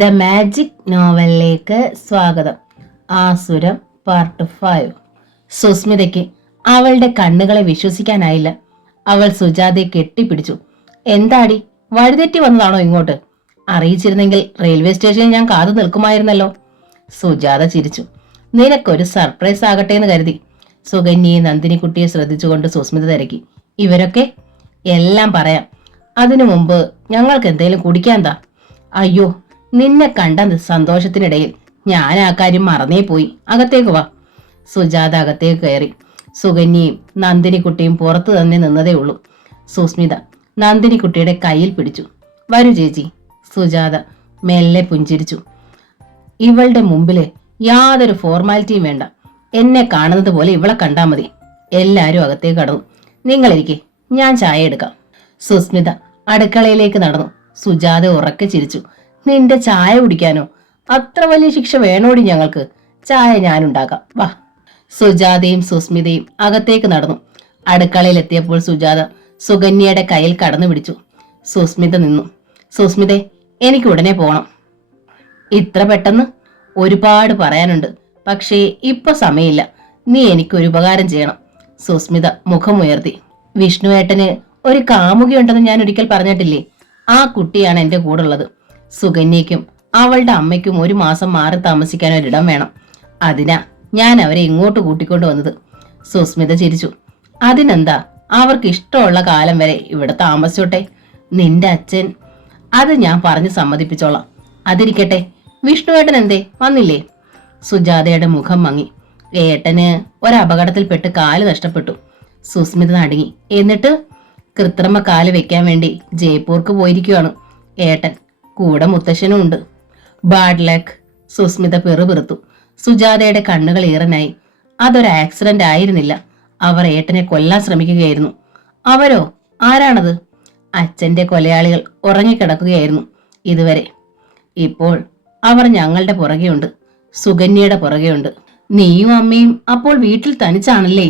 The magic നോവലിലേക്ക് സ്വാഗതം. ആസുരം part 5. സുസ്മിതയ്ക്ക് അവളുടെ കണ്ണുകളെ വിശ്വസിക്കാനായില്ല. അവൾ സുജാതയെ കെട്ടിപ്പിടിച്ചു. എന്താടി, വഴിതെറ്റി വന്നതാണോ ഇങ്ങോട്ട്? അറിയിച്ചിരുന്നെങ്കിൽ റെയിൽവേ സ്റ്റേഷനിൽ ഞാൻ കാതു നിൽക്കുമായിരുന്നല്ലോ. സുജാത ചിരിച്ചു. നിനക്കൊരു സർപ്രൈസ് ആകട്ടെ എന്ന് കരുതി. സുകന്യയെ നന്ദിനിക്കുട്ടിയെ ശ്രദ്ധിച്ചുകൊണ്ട് സുസ്മിത തിരക്കി. ഇവരൊക്കെ? എല്ലാം പറയാം. അതിനു മുമ്പ് ഞങ്ങൾക്ക് എന്തെങ്കിലും കുടിക്കാൻ താ. അയ്യോ, നിന്നെ കണ്ട സന്തോഷത്തിനിടയിൽ ഞാൻ ആ കാര്യം മറന്നേ പോയി. അകത്തേക്ക് വാ. സുജാത അകത്തേക്ക് കയറി. സുകന്യയും നന്ദിനിക്കുട്ടിയും പുറത്തു തന്നെ നിന്നതേ ഉള്ളൂ. സുസ്മിത നന്ദിനിക്കുട്ടിയുടെ കയ്യിൽ പിടിച്ചു. വരൂ ചേച്ചി. സുജാത മെല്ലെ പുഞ്ചിരിച്ചു. ഇവളുടെ മുമ്പില് യാതൊരു ഫോർമാലിറ്റിയും വേണ്ട. എന്നെ കാണുന്നത് പോലെ ഇവളെ കണ്ടാ മതി. എല്ലാരും അകത്തേക്ക് കടന്നു. നിങ്ങളിരിക്കെ, ഞാൻ ചായ എടുക്കാം. സുസ്മിത അടുക്കളയിലേക്ക് നടന്നു. സുജാത ഉറക്കെ ചിരിച്ചു. നിന്റെ ചായ കുടിക്കാനോ? അത്ര വലിയ ശിക്ഷ വേണോടി ഞങ്ങൾക്ക്? ചായ ഞാനുണ്ടാക്കാം, വാ. സുജാതയും സുസ്മിതയും അകത്തേക്ക് നടന്നു. അടുക്കളയിലെത്തിയപ്പോൾ സുജാത സുകന്യയുടെ കയ്യിൽ കടന്നു പിടിച്ചു. സുസ്മിത നിന്നു. സുസ്മിതേ, എനിക്ക് ഉടനെ പോണം. ഇത്ര പെട്ടെന്ന്? ഒരുപാട് പറയാനുണ്ട്, പക്ഷേ ഇപ്പൊ സമയമില്ല. നീ എനിക്കൊരു ഉപകാരം ചെയ്യണം. സുസ്മിത മുഖമുയർത്തി. വിഷ്ണുവേട്ടന് ഒരു കാമുകിയുണ്ടെന്ന് ഞാൻ ഒരിക്കൽ പറഞ്ഞിട്ടില്ലേ? ആ കുട്ടിയാണ് എന്റെ കൂടെ ഉള്ളത്. സുകന്യയ്ക്കും അവളുടെ അമ്മയ്ക്കും ഒരു മാസം മാറി താമസിക്കാൻ ഒരിടം വേണം. അതിനാ ഞാൻ അവരെ ഇങ്ങോട്ട് കൂട്ടിക്കൊണ്ടു വന്നത്. സുസ്മിത ചിരിച്ചു. അതിനെന്താ, അവർക്ക് ഇഷ്ടമുള്ള കാലം വരെ ഇവിടെ താമസിച്ചോട്ടെ. നിന്റെ അച്ഛൻ? അത് ഞാൻ പറഞ്ഞ് സമ്മതിപ്പിച്ചോളാം. അതിരിക്കട്ടെ, വിഷ്ണുവേട്ടൻ എന്തേ വന്നില്ലേ? സുജാതയുടെ മുഖം മങ്ങി. ഏട്ടന് ഒരപകടത്തിൽപ്പെട്ട് കാല് നഷ്ടപ്പെട്ടു. സുസ്മിത നടുങ്ങി. എന്നിട്ട്? കൃത്രിമ കാല് വെക്കാൻ വേണ്ടി ജയ്പൂർക്ക് പോയിരിക്കുവാണ് ഏട്ടൻ. കൂടെ മുത്തശ്ശനും ഉണ്ട്. Bad luck. സുസ്മിത പെറുപിറുത്തു. സുജാതയുടെ കണ്ണുകൾ ഈറനായി. അതൊരു ആക്സിഡന്റ് ആയിരുന്നില്ല. അവർ ഏട്ടനെ കൊല്ലാൻ ശ്രമിക്കുകയായിരുന്നു. അവരോ? ആരാണത്? അച്ഛന്റെ കൊലയാളികൾ ഉറങ്ങിക്കിടക്കുകയായിരുന്നു ഇതുവരെ. ഇപ്പോൾ അവർ ഞങ്ങളുടെ പുറകെയുണ്ട്. സുകന്യയുടെ പുറകെയുണ്ട്. നീയും അമ്മയും അപ്പോൾ വീട്ടിൽ തനിച്ചാണല്ലേ?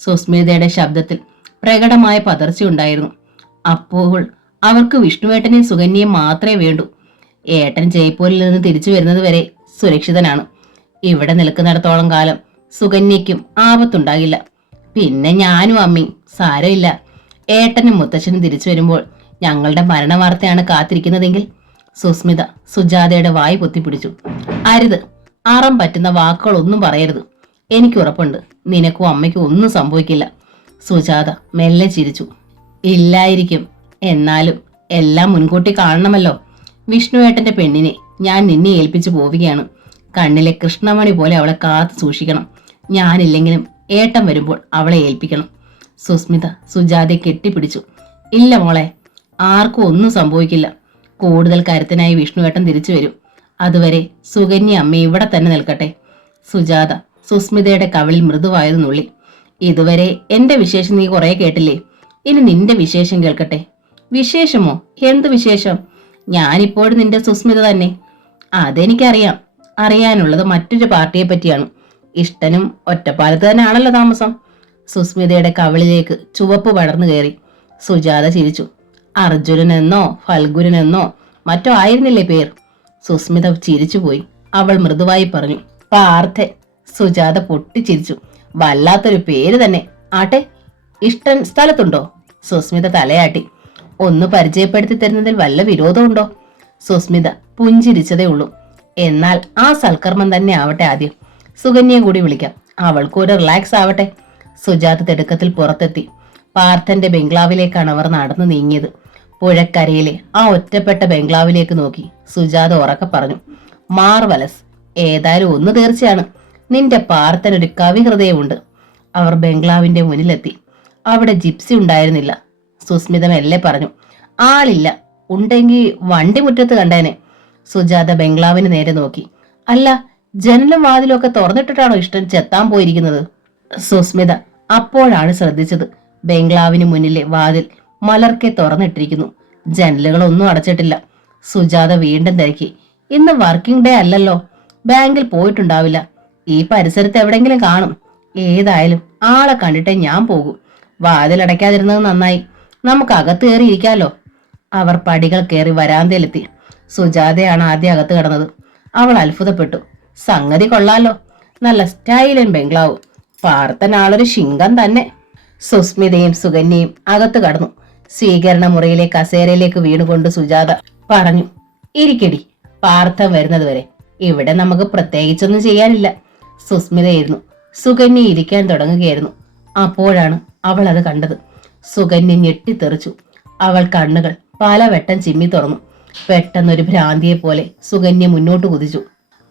സുസ്മിതയുടെ ശബ്ദത്തിൽ പ്രകടമായ പതർച്ചയുണ്ടായിരുന്നു. അപ്പോൾ അവർക്ക് വിഷ്ണുവേട്ടനെയും സുകന്യയും മാത്രമേ വേണ്ടൂ. ഏട്ടൻ ജയ്പൂരിൽ നിന്ന് തിരിച്ചു വരുന്നത് വരെ സുരക്ഷിതനാണ്. ഇവിടെ നിൽക്കുന്നിടത്തോളം കാലം സുകന്യയ്ക്കും ആപത്തുണ്ടാകില്ല. പിന്നെ ഞാനും അമ്മയും സാരമില്ല. ഏട്ടനും മുത്തച്ഛനും തിരിച്ചു വരുമ്പോൾ ഞങ്ങളുടെ മരണവാർത്തയാണ് കാത്തിരിക്കുന്നതെങ്കിൽ. സുസ്മിത സുജാതയുടെ വായി പൊത്തിപ്പിടിച്ചു. അരുത്, അറം പറ്റുന്ന വാക്കുകളൊന്നും പറയരുത്. എനിക്ക് ഉറപ്പുണ്ട് നിനക്കും അമ്മയ്ക്കും ഒന്നും സംഭവിക്കില്ല. സുജാത മെല്ലെ ചിരിച്ചു. ഇല്ലായിരിക്കും, എന്നാലും എല്ലാം മുൻകൂട്ടി കാണണമല്ലോ. വിഷ്ണുവേട്ടന്റെ പെണ്ണിനെ ഞാൻ നിന്നെ ഏൽപ്പിച്ചു പോവുകയാണ്. കണ്ണിലെ കൃഷ്ണമണി പോലെ അവളെ കാത്തു സൂക്ഷിക്കണം. ഞാനില്ലെങ്കിലും ഏട്ടൻ വരുമ്പോൾ അവളെ ഏൽപ്പിക്കണം. സുസ്മിത സുജാതയെ കെട്ടിപ്പിടിച്ചു. ഇല്ല മോളെ, ആർക്കും ഒന്നും സംഭവിക്കില്ല. കൂടുതൽ കരുത്തനായി വിഷ്ണുവേട്ടൻ തിരിച്ചു വരും. അതുവരെ സുകന്യ അമ്മ ഇവിടെ തന്നെ നിൽക്കട്ടെ. സുജാത സുസ്മിതയുടെ കവിളിൽ മൃദുവായത് നുള്ളി. ഇതുവരെ എന്റെ വിശേഷം നീ കുറെ കേട്ടില്ലേ, ഇനി നിന്റെ വിശേഷം കേൾക്കട്ടെ. വിശേഷമോ? എന്ത് വിശേഷം? ഞാനിപ്പോഴും നിന്റെ സുസ്മിത തന്നെ. അതെനിക്കറിയാം. അറിയാനുള്ളത് മറ്റൊരു പാർട്ടിയെ പറ്റിയാണ്. ഇഷ്ടനും ഒറ്റപ്പാലത്ത് തന്നെ ആണല്ലോ താമസം. സുസ്മിതയുടെ കവിളിലേക്ക് ചുവപ്പ് പടർന്നു കയറി. സുജാത ചിരിച്ചു. അർജുനനെന്നോ ഫൽഗുനെന്നോ മറ്റോ ആയിരുന്നില്ലേ പേർ? സുസ്മിത ചിരിച്ചുപോയി. അവൾ മൃദുവായി പറഞ്ഞു, പാർത്ഥൻ. സുജാത പൊട്ടിച്ചിരിച്ചു. വല്ലാത്തൊരു പേര് തന്നെ. ആട്ടെ, ഇഷ്ടൻ സ്ഥലത്തുണ്ടോ? സുസ്മിത തലയാട്ടി. ഒന്ന് പരിചയപ്പെടുത്തി തരുന്നതിൽ വല്ല വിരോധമുണ്ടോ? സുസ്മിത പുഞ്ചിരിച്ചതേ ഉള്ളൂ. എന്നാൽ ആ സൽക്കർമ്മം തന്നെ ആവട്ടെ ആദ്യം. സുകന്യയെ കൂടി വിളിക്കാം, അവൾക്കൊരു റിലാക്സ് ആവട്ടെ. സുജാത തിടുക്കത്തിൽ പുറത്തെത്തി. പാർത്ഥന്റെ ബംഗ്ലാവിലേക്കാണ് അവർ നടന്നു നീങ്ങിയത്. പുഴക്കരയിലെ ആ ഒറ്റപ്പെട്ട ബംഗ്ലാവിലേക്ക് നോക്കി സുജാത ഉറക്കെ പറഞ്ഞു, മാർവലസ്. ഏതായാലും ഒന്ന് തീർച്ചയാണ്, നിന്റെ പാർത്ഥനൊരു കവി ഹൃദയമുണ്ട്. അവർ ബംഗ്ലാവിന്റെ മുന്നിലെത്തി. അവിടെ ജിപ്സി ഉണ്ടായിരുന്നില്ല. സുസ്മിത മെല്ലെ പറഞ്ഞു, ആളില്ല. ഉണ്ടെങ്കിൽ വണ്ടി മുറ്റത്ത് കണ്ടേനെ. സുജാത ബംഗ്ലാവിന് നേരെ നോക്കി. അല്ല, ജനലും വാതിലും ഒക്കെ തുറന്നിട്ടിട്ടാണോ ഇഷ്ടം ചെത്താൻ പോയിരിക്കുന്നത്? സുസ്മിത അപ്പോഴാണ് ശ്രദ്ധിച്ചത്. ബംഗ്ലാവിന് മുന്നിലെ വാതിൽ മലർക്കെ തുറന്നിട്ടിരിക്കുന്നു. ജനലുകളൊന്നും അടച്ചിട്ടില്ല. സുജാത വീണ്ടും തിരക്കി. ഇന്ന് വർക്കിംഗ് ഡേ അല്ലല്ലോ, ബാങ്കിൽ പോയിട്ടുണ്ടാവില്ല. ഈ പരിസരത്ത് എവിടെങ്കിലും കാണും. ഏതായാലും ആളെ കണ്ടിട്ടേ ഞാൻ പോകൂ. വാതിലടയ്ക്കാതിരുന്നത് നന്നായി. നമുക്ക് അകത്ത് കയറി ഇരിക്കാലോ. അവർ പടികൾ കയറി വരാന്തയിലെത്തി. സുജാതയാണ് ആദ്യം അകത്ത് കടന്നത്. അവൾ അത്ഭുതപ്പെട്ടു. സംഗതി കൊള്ളാലോ, നല്ല സ്റ്റൈലൻ ബംഗ്ലാവ്. പാർത്തൻ ആളൊരു ശിങ്കം തന്നെ. സുസ്മിതയും സുകന്യയും അകത്ത് കടന്നു. സ്വീകരണ മുറിയിലെ കസേരയിലേക്ക് വീണുകൊണ്ട് സുജാത പറഞ്ഞു, ഇരിക്കടി, പാർത്ഥൻ വരുന്നത് വരെ ഇവിടെ നമുക്ക് പ്രത്യേകിച്ചൊന്നും ചെയ്യാനില്ല. സുസ്മിതയായിരുന്നു. സുകന്യ ഇരിക്കാൻ തുടങ്ങുകയായിരുന്നു. അപ്പോഴാണ് അവൾ അത് കണ്ടത്. സുകന്യ ഞെട്ടിത്തെറിച്ചു. അവൾ കണ്ണുകൾ പലവട്ടം ചിമ്മി തുറന്നു. പെട്ടെന്നൊരു ഭ്രാന്തിയെ പോലെ സുകന്യ മുന്നോട്ട് കുതിച്ചു.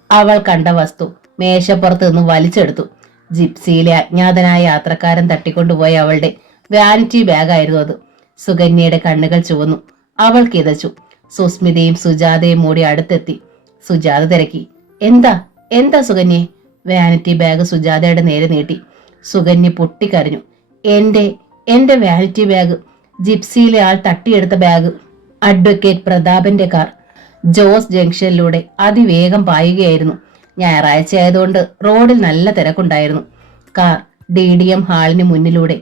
അവൾ കണ്ട വസ്തു മേശപ്പുറത്ത് നിന്ന് വലിച്ചെടുത്തു. ജിപ്സിയിലെ അജ്ഞാതനായ യാത്രക്കാരൻ തട്ടിക്കൊണ്ടുപോയ അവളുടെ വാനിറ്റി ബാഗായിരുന്നു അത്. സുകന്യയുടെ കണ്ണുകൾ ചുവന്നു. അവൾ കിതച്ചു. സുസ്മിതയും സുജാതയും മൂടി അടുത്തെത്തി. സുജാത തിരക്കി, എന്താ എന്താ സുകന്യെ? വാനിറ്റി ബാഗ് സുജാതയുടെ നേരെ നീട്ടി. സുകന്യ പൊട്ടിക്കരഞ്ഞു. എന്റെ വാനിറ്റി ബാഗ്, ജിപ്സിയിലെ ആൾ തട്ടിയെടുത്ത ബാഗ്. അഡ്വക്കേറ്റ് പ്രതാപന്റെ കാർ ജോസ് ജംഗ്ഷനിലൂടെ അതിവേഗം പായുകയായിരുന്നു. ഞായറാഴ്ച ആയതുകൊണ്ട് റോഡിൽ നല്ല തിരക്കുണ്ടായിരുന്നു. കാർ DDM ഹാളിന് മുന്നിലൂടെ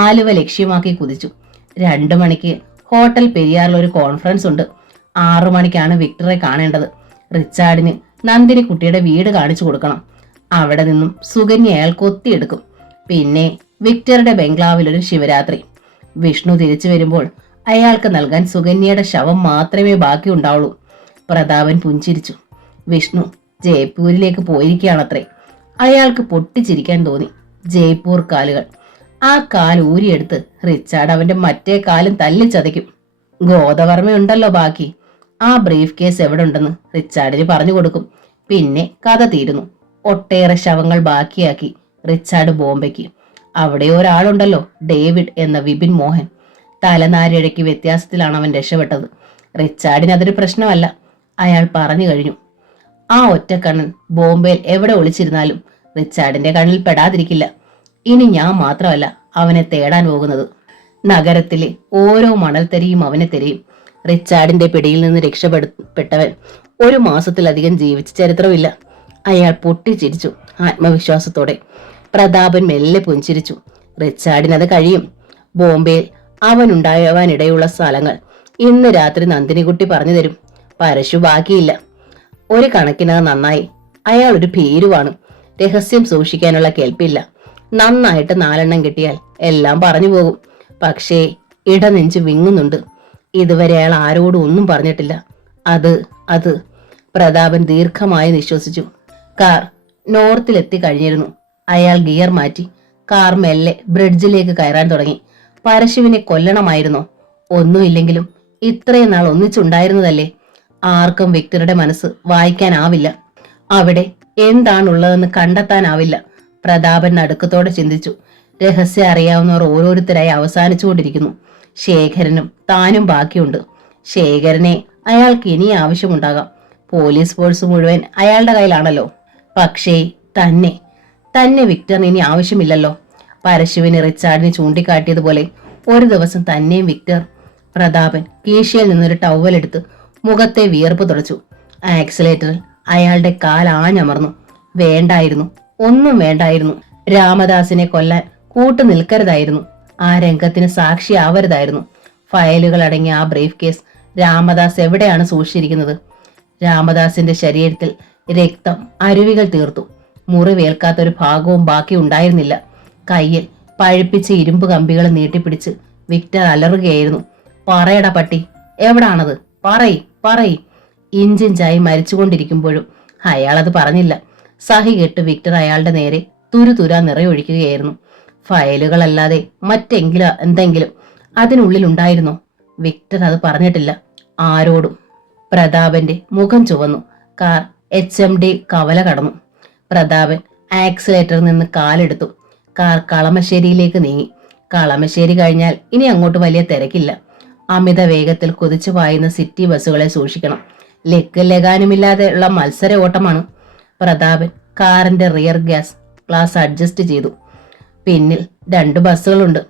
ആലുവ ലക്ഷ്യമാക്കി കുതിച്ചു. 2 മണിക്ക് ഹോട്ടൽ പെരിയാറിൽ ഒരു കോൺഫറൻസ് ഉണ്ട്. 6 മണിക്കാണ് വിക്ടറെ കാണേണ്ടത്. റിച്ചാർഡിന് നന്ദിനി കുട്ടിയുടെ വീട് കാണിച്ചു കൊടുക്കണം. അവിടെ നിന്നും സുകന്യ അയാൾ കൊത്തിയെടുക്കും. പിന്നെ വിക്ടറുടെ ബംഗ്ലാവിൽ ഒരു ശിവരാത്രി. വിഷ്ണു തിരിച്ചു വരുമ്പോൾ അയാൾക്ക് നൽകാൻ സുകന്യയുടെ ശവം മാത്രമേ ബാക്കിയുണ്ടാവുള്ളൂ. പ്രതാപൻ പുഞ്ചിരിച്ചു. വിഷ്ണു ജയ്പൂരിലേക്ക് പോയിരിക്കുകയാണത്രേ. അയാൾക്ക് പൊട്ടിച്ചിരിക്കാൻ തോന്നി. ജയ്പൂർ കാലുകൾ. ആ കാൽ ഊരിയെടുത്ത് റിച്ചാർഡ് അവന്റെ മറ്റേ കാലും തല്ലിച്ചതയ്ക്കും. ഗോദവർമ്മയുണ്ടല്ലോ ബാക്കി. ആ ബ്രീഫ് കേസ് എവിടെ ഉണ്ടെന്ന് റിച്ചാർഡിന് പറഞ്ഞു കൊടുക്കും. പിന്നെ കഥ തീരുന്നു. ഒട്ടേറെ ശവങ്ങൾ ബാക്കിയാക്കി റിച്ചാർഡ് ബോംബെക്ക്. അവിടെ ഒരാളുണ്ടല്ലോ, ഡേവിഡ് എന്ന വിപിൻ മോഹൻ. തലനാരിഴയ്ക്ക് വ്യത്യാസത്തിലാണ് അവൻ രക്ഷപ്പെട്ടത്. റിച്ചാർഡിന് അതൊരു പ്രശ്നമല്ല. അയാൾ പറഞ്ഞു കഴിഞ്ഞു. ആ ഒറ്റക്കണ്ണൻ ബോംബെയിൽ എവിടെ ഒളിച്ചിരുന്നാലും റിച്ചാർഡിന്റെ കണ്ണിൽ പെടാതിരിക്കില്ല. ഇനി ഞാൻ മാത്രമല്ല അവനെ തേടാൻ പോകുന്നത്. നഗരത്തിലെ ഓരോ മണൽത്തരിയും അവനെ തെരയും. റിച്ചാർഡിന്റെ പിടിയിൽ നിന്ന് രക്ഷപ്പെട്ടവൻ 1 മാസത്തിലധികം ജീവിച്ച ചരിത്രമില്ല. അയാൾ പൊട്ടിച്ചിരിച്ചു ആത്മവിശ്വാസത്തോടെ. പ്രതാപൻ മെല്ലെ പുഞ്ചിരിച്ചു. റിച്ചാർഡിനത് കഴിയും. ബോംബെയിൽ അവനുണ്ടാവാനിടയുള്ള സ്ഥലങ്ങൾ ഇന്ന് രാത്രി നന്ദിനികുട്ടി പറഞ്ഞു തരും. പരശു ബാക്കിയില്ല. ഒരു കണക്കിന് നന്നായി. അയാൾ ഒരു ഭീരുവാണ്. രഹസ്യം സൂക്ഷിക്കാനുള്ള കേൾപ്പില്ല. നന്നായിട്ട് 4 എണ്ണം കിട്ടിയാൽ എല്ലാം പറഞ്ഞു പോകും. പക്ഷേ ഇടനെഞ്ചു വിങ്ങുന്നുണ്ട്. ഇതുവരെ അയാൾ ആരോടും ഒന്നും പറഞ്ഞിട്ടില്ല. അത് പ്രതാപൻ ദീർഘമായി നിശ്വസിച്ചു. കാർ നോർത്തിലെത്തി കഴിഞ്ഞിരുന്നു. അയാൾ ഗിയർ മാറ്റി കാർ മെല്ലെ ബ്രിഡ്ജിലേക്ക് കയറാൻ തുടങ്ങി. പരശുവിനെ കൊല്ലണമായിരുന്നോ? ഒന്നുമില്ലെങ്കിലും ഇത്രയും നാൾ ഒന്നിച്ചുണ്ടായിരുന്നതല്ലേ. ആർക്കും വിക്ടറുടെ മനസ്സ് വായിക്കാനാവില്ല. അവിടെ എന്താണുള്ളതെന്ന് കണ്ടെത്താനാവില്ല. പ്രതാപൻ നടുക്കത്തോടെ ചിന്തിച്ചു. രഹസ്യം അറിയാവുന്നവർ ഓരോരുത്തരായി അവസാനിച്ചുകൊണ്ടിരിക്കുന്നു. ശേഖരനും താനും ബാക്കിയുണ്ട്. ശേഖരനെ അയാൾക്ക് ഇനി ആവശ്യമുണ്ടാകാം. പോലീസ് ഫോഴ്സ് മുഴുവൻ അയാളുടെ കയ്യിലാണല്ലോ. പക്ഷേ തന്നെ വിക്ടറിന് ഇനി ആവശ്യമില്ലല്ലോ. പരശുവിന് റിച്ചാർഡിനെ ചൂണ്ടിക്കാട്ടിയതുപോലെ ഒരു ദിവസം തന്നെയും വിക്ടർ. പ്രതാപൻ കീശയിൽ നിന്നൊരു ടവലെടുത്ത് മുഖത്തെ വിയർപ്പ് തുടച്ചു. ആക്സിലേറ്ററിൽ അയാളുടെ കാൽ ആഞ്ഞമർന്നു. വേണ്ടായിരുന്നു, ഒന്നും വേണ്ടായിരുന്നു. രാമദാസിനെ കൊല്ലാൻ കൂട്ടു നിൽക്കരുതായിരുന്നു. ആ രംഗത്തിന് സാക്ഷിയാവരുതായിരുന്നു. ഫയലുകൾ അടങ്ങിയ ആ ബ്രീഫ് കേസ് രാമദാസ് എവിടെയാണ് സൂക്ഷിച്ചിരിക്കുന്നത്? രാമദാസിന്റെ ശരീരത്തിൽ രക്തം അരുവികൾ തീർത്തു. മുറിവേൽക്കാത്തൊരു ഭാഗവും ബാക്കി ഉണ്ടായിരുന്നില്ല. കയ്യിൽ പഴുപ്പിച്ച ഇരുമ്പ് കമ്പികൾ നീട്ടിപ്പിടിച്ച് വിക്ടർ അലറുകയായിരുന്നു. പറയടാ പട്ടി, എവിടാണത്? പറയ്. ഇഞ്ചിഞ്ചായി മരിച്ചുകൊണ്ടിരിക്കുമ്പോഴും അയാളത് പറഞ്ഞില്ല. സഹി കെട്ട് വിക്ടർ അയാളുടെ നേരെ തുരുതുരാ നിറയൊഴിക്കുകയായിരുന്നു. ഫയലുകളല്ലാതെ എന്തെങ്കിലും അതിനുള്ളിലുണ്ടായിരുന്നോ? വിക്ടർ അത് പറഞ്ഞിട്ടില്ല ആരോടും. പ്രതാപന്റെ മുഖം ചുവന്നു. കാർ HMD കവല കടന്നു. പ്രതാപൻ ആക്സിലേറ്ററിൽ നിന്ന് കാലെടുത്തു. കാർ കളമശ്ശേരിയിലേക്ക് നീങ്ങി. കളമശ്ശേരി കഴിഞ്ഞാൽ ഇനി അങ്ങോട്ട് വലിയ തിരക്കില്ല. അമിത വേഗത്തിൽ കുതിച്ചു പായുന്ന സിറ്റി ബസ്സുകളെ സൂക്ഷിക്കണം. ലഗാനുമില്ലാതെയുള്ള മത്സര ഓട്ടമാണ്. പ്രതാപൻ കാറിന്റെ റിയർ ഗ്ലാസ് അഡ്ജസ്റ്റ് ചെയ്തു. പിന്നിൽ 2 ബസ്സുകളുണ്ട്.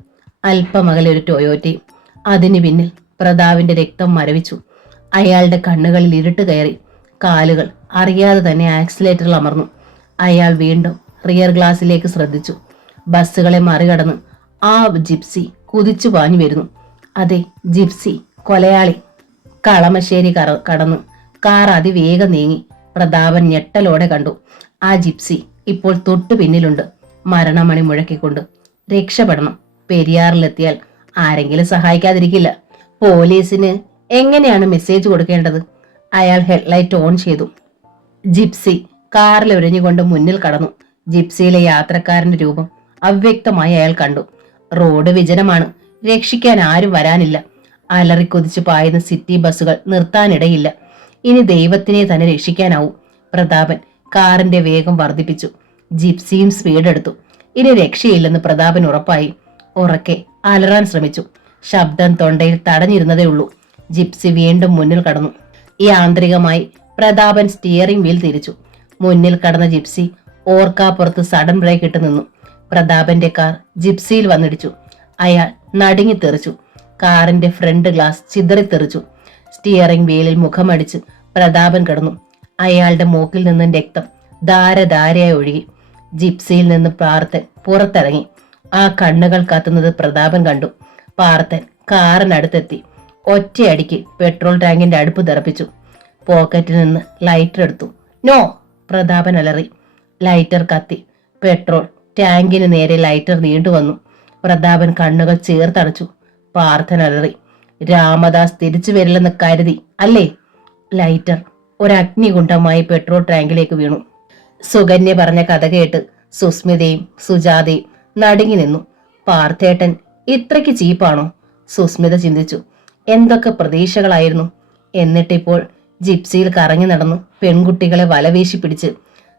അല്പമകലെ ഒരു ടൊയോറ്റയും. അതിന് പിന്നിൽ പ്രതാപിന്റെ രക്തം മരവിച്ചു. അയാളുടെ കണ്ണുകളിൽ ഇരുട്ട് കയറി. കാലുകൾ അറിയാതെ തന്നെ ആക്സിലേറ്ററിൽ അമർന്നു. അയാൾ വീണ്ടും റിയർ ഗ്ലാസിലേക്ക് ശ്രദ്ധിച്ചു. ബസ്സുകളെ മറികടന്ന് ആ ജിപ്സി കുതിച്ചു പാഞ്ഞു വരുന്നു. അതെ, ജിപ്സി, കൊലയാളി. കളമശ്ശേരി കടന്ന് കാർ അതിവേഗം നീങ്ങി. പ്രതാപൻ ഞെട്ടലോടെ കണ്ടു. ആ ജിപ്സി ഇപ്പോൾ തൊട്ടു പിന്നിലുണ്ട്, മരണമണി മുഴക്കിക്കൊണ്ട്. രക്ഷപ്പെടണം. പെരിയാറിലെത്തിയാൽ ആരെങ്കിലും സഹായിക്കാതിരിക്കില്ല. പോലീസിന് എങ്ങനെയാണ് മെസ്സേജ് കൊടുക്കേണ്ടത്? അയാൾ ഹെഡ്ലൈറ്റ് ഓൺ ചെയ്തു. ജിപ്സി കാറിൽ ഉരഞ്ഞുകൊണ്ട് മുന്നിൽ കടന്നു. ജിപ്സിയിലെ യാത്രക്കാരന്റെ രൂപം അവ്യക്തമായി അയാൾ കണ്ടു. റോഡ് വിജനമാണ്. രക്ഷിക്കാൻ ആരും വരാനില്ല. അലറിക്കുതിച്ചു പായുന്ന സിറ്റി ബസ്സുകൾ നിർത്താനിടയില്ല. ഇനി ദൈവത്തിനെ തന്നെ രക്ഷിക്കാനാവും. പ്രതാപൻ കാറിന്റെ വേഗം വർദ്ധിപ്പിച്ചു. ജിപ്സിയും സ്പീഡെടുത്തു. ഇനി രക്ഷയില്ലെന്ന് പ്രതാപൻ ഉറപ്പായി. ഉറക്കെ അലറാൻ ശ്രമിച്ചു. ശബ്ദം തൊണ്ടയിൽ തടഞ്ഞിരുന്നതേ ഉള്ളൂ. ജിപ്സി വീണ്ടും മുന്നിൽ കടന്നു. യാന്ത്രികമായി പ്രതാപൻ സ്റ്റിയറിംഗ് വീൽ തിരിച്ചു. മുന്നിൽ കടന്ന ജിപ്സി ഓർക്കാപ്പുറത്ത് സഡൻ ബ്രേക്ക് ഇട്ട് നിന്നു. പ്രതാപന്റെ കാർ ജിപ്സിയിൽ വന്നിടിച്ചു. അയാൾ നടുങ്ങി തെറിച്ചു. കാറിന്റെ ഫ്രണ്ട് ഗ്ലാസ് ചിതറിത്തെറിച്ചു. സ്റ്റിയറിംഗ് വീലിൽ മുഖമടിച്ച് പ്രതാപൻ കിടന്നു. അയാളുടെ മൂക്കിൽ നിന്നും രക്തം ധാരധാരയായി ഒഴുകി. ജിപ്സിയിൽ നിന്ന് പാർത്ഥൻ പുറത്തിറങ്ങി. ആ കണ്ണുകൾ കത്തുന്നത് പ്രതാപൻ കണ്ടു. പാർത്ഥൻ കാറിനടുത്തെത്തി. ഒറ്റയടിക്ക് പെട്രോൾ ടാങ്കിന്റെ അടുപ്പ് തെറപ്പിച്ചു. പോക്കറ്റിൽ നിന്ന് ലൈറ്റർ എടുത്തു. നോ! പ്രതാപൻ അലറി. ലൈറ്റർ കത്തി. പെട്രോൾ ടാങ്കിന് നേരെ ലൈറ്റർ നീണ്ടുവന്നു. പ്രതാപൻ കണ്ണുകൾ ചേർത്തടച്ചു. പാർത്ഥൻ അലറി. രാമദാസ് തിരിച്ചു വരില്ലെന്ന് കരുതി അല്ലേ? ലൈറ്റർ ഒരഗ്നികുണ്ഡമായി പെട്രോൾ ടാങ്കിലേക്ക് വീണു. സുകന്യ പറഞ്ഞ കഥ കേട്ട് സുസ്മിതയും സുജാതയും നടുങ്ങി നിന്നു. പാർത്ഥേട്ടൻ ഇത്രയ്ക്ക് ചീപ്പാണോ? സുസ്മിത ചിന്തിച്ചു. എന്തൊക്കെ പ്രതീക്ഷകളായിരുന്നു. എന്നിട്ടിപ്പോൾ ജിപ്സിയിൽ കറങ്ങി നടന്നു പെൺകുട്ടികളെ വലവീശി പിടിച്ച്.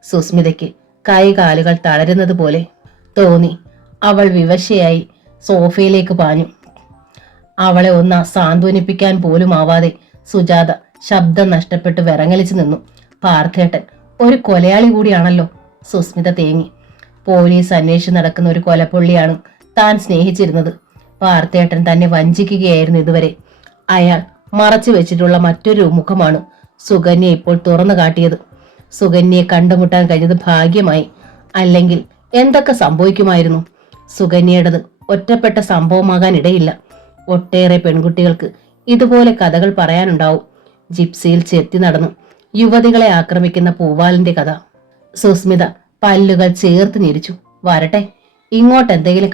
സുസ്മിതയ്ക്ക് കൈകാലുകൾ തളരുന്നത് പോലെ തോന്നി. അവൾ വിവശയായി സോഫയിലേക്ക് പാഞ്ഞു. അവളെ ഒന്ന് സാന്ത്വനിപ്പിക്കാൻ പോലും ആവാതെ സുജാത ശബ്ദം നഷ്ടപ്പെട്ട് വിറങ്ങലിച്ചു നിന്നു. പാർത്ഥേട്ടൻ ഒരു കൊലയാളി കൂടിയാണല്ലോ. സുസ്മിത തേങ്ങി. പോലീസ് അന്വേഷിച്ച് നടക്കുന്ന ഒരു കൊലപ്പുള്ളിയാണ് താൻ സ്നേഹിച്ചിരുന്നത്. പാർത്ഥേട്ടൻ തന്നെ വഞ്ചിക്കുകയായിരുന്നു ഇതുവരെ. അയാൾ മറച്ചു വെച്ചിട്ടുള്ള മറ്റൊരു മുഖമാണ് സുകന്യ ഇപ്പോൾ തുറന്നു കാട്ടിയത്. സുകന്യയെ കണ്ടുമുട്ടാൻ കഴിഞ്ഞത് ഭാഗ്യമായി. അല്ലെങ്കിൽ എന്തൊക്കെ സംഭവിക്കുമായിരുന്നു? സുകന്യയുടേത് ഒറ്റപ്പെട്ട സംഭവമാകാൻ ഇടയില്ല. ഒട്ടേറെ പെൺകുട്ടികൾക്ക് ഇതുപോലെ കഥകൾ പറയാനുണ്ടാവും. ജിപ്സിയിൽ ചെത്തി നടന്നു യുവതികളെ ആക്രമിക്കുന്ന പൂവാലിന്റെ കഥ. സുസ്മിത പല്ലുകൾ ചേർത്ത് ഞെരിച്ചു. വരട്ടെ, ഇങ്ങോട്ട് എന്തെങ്കിലും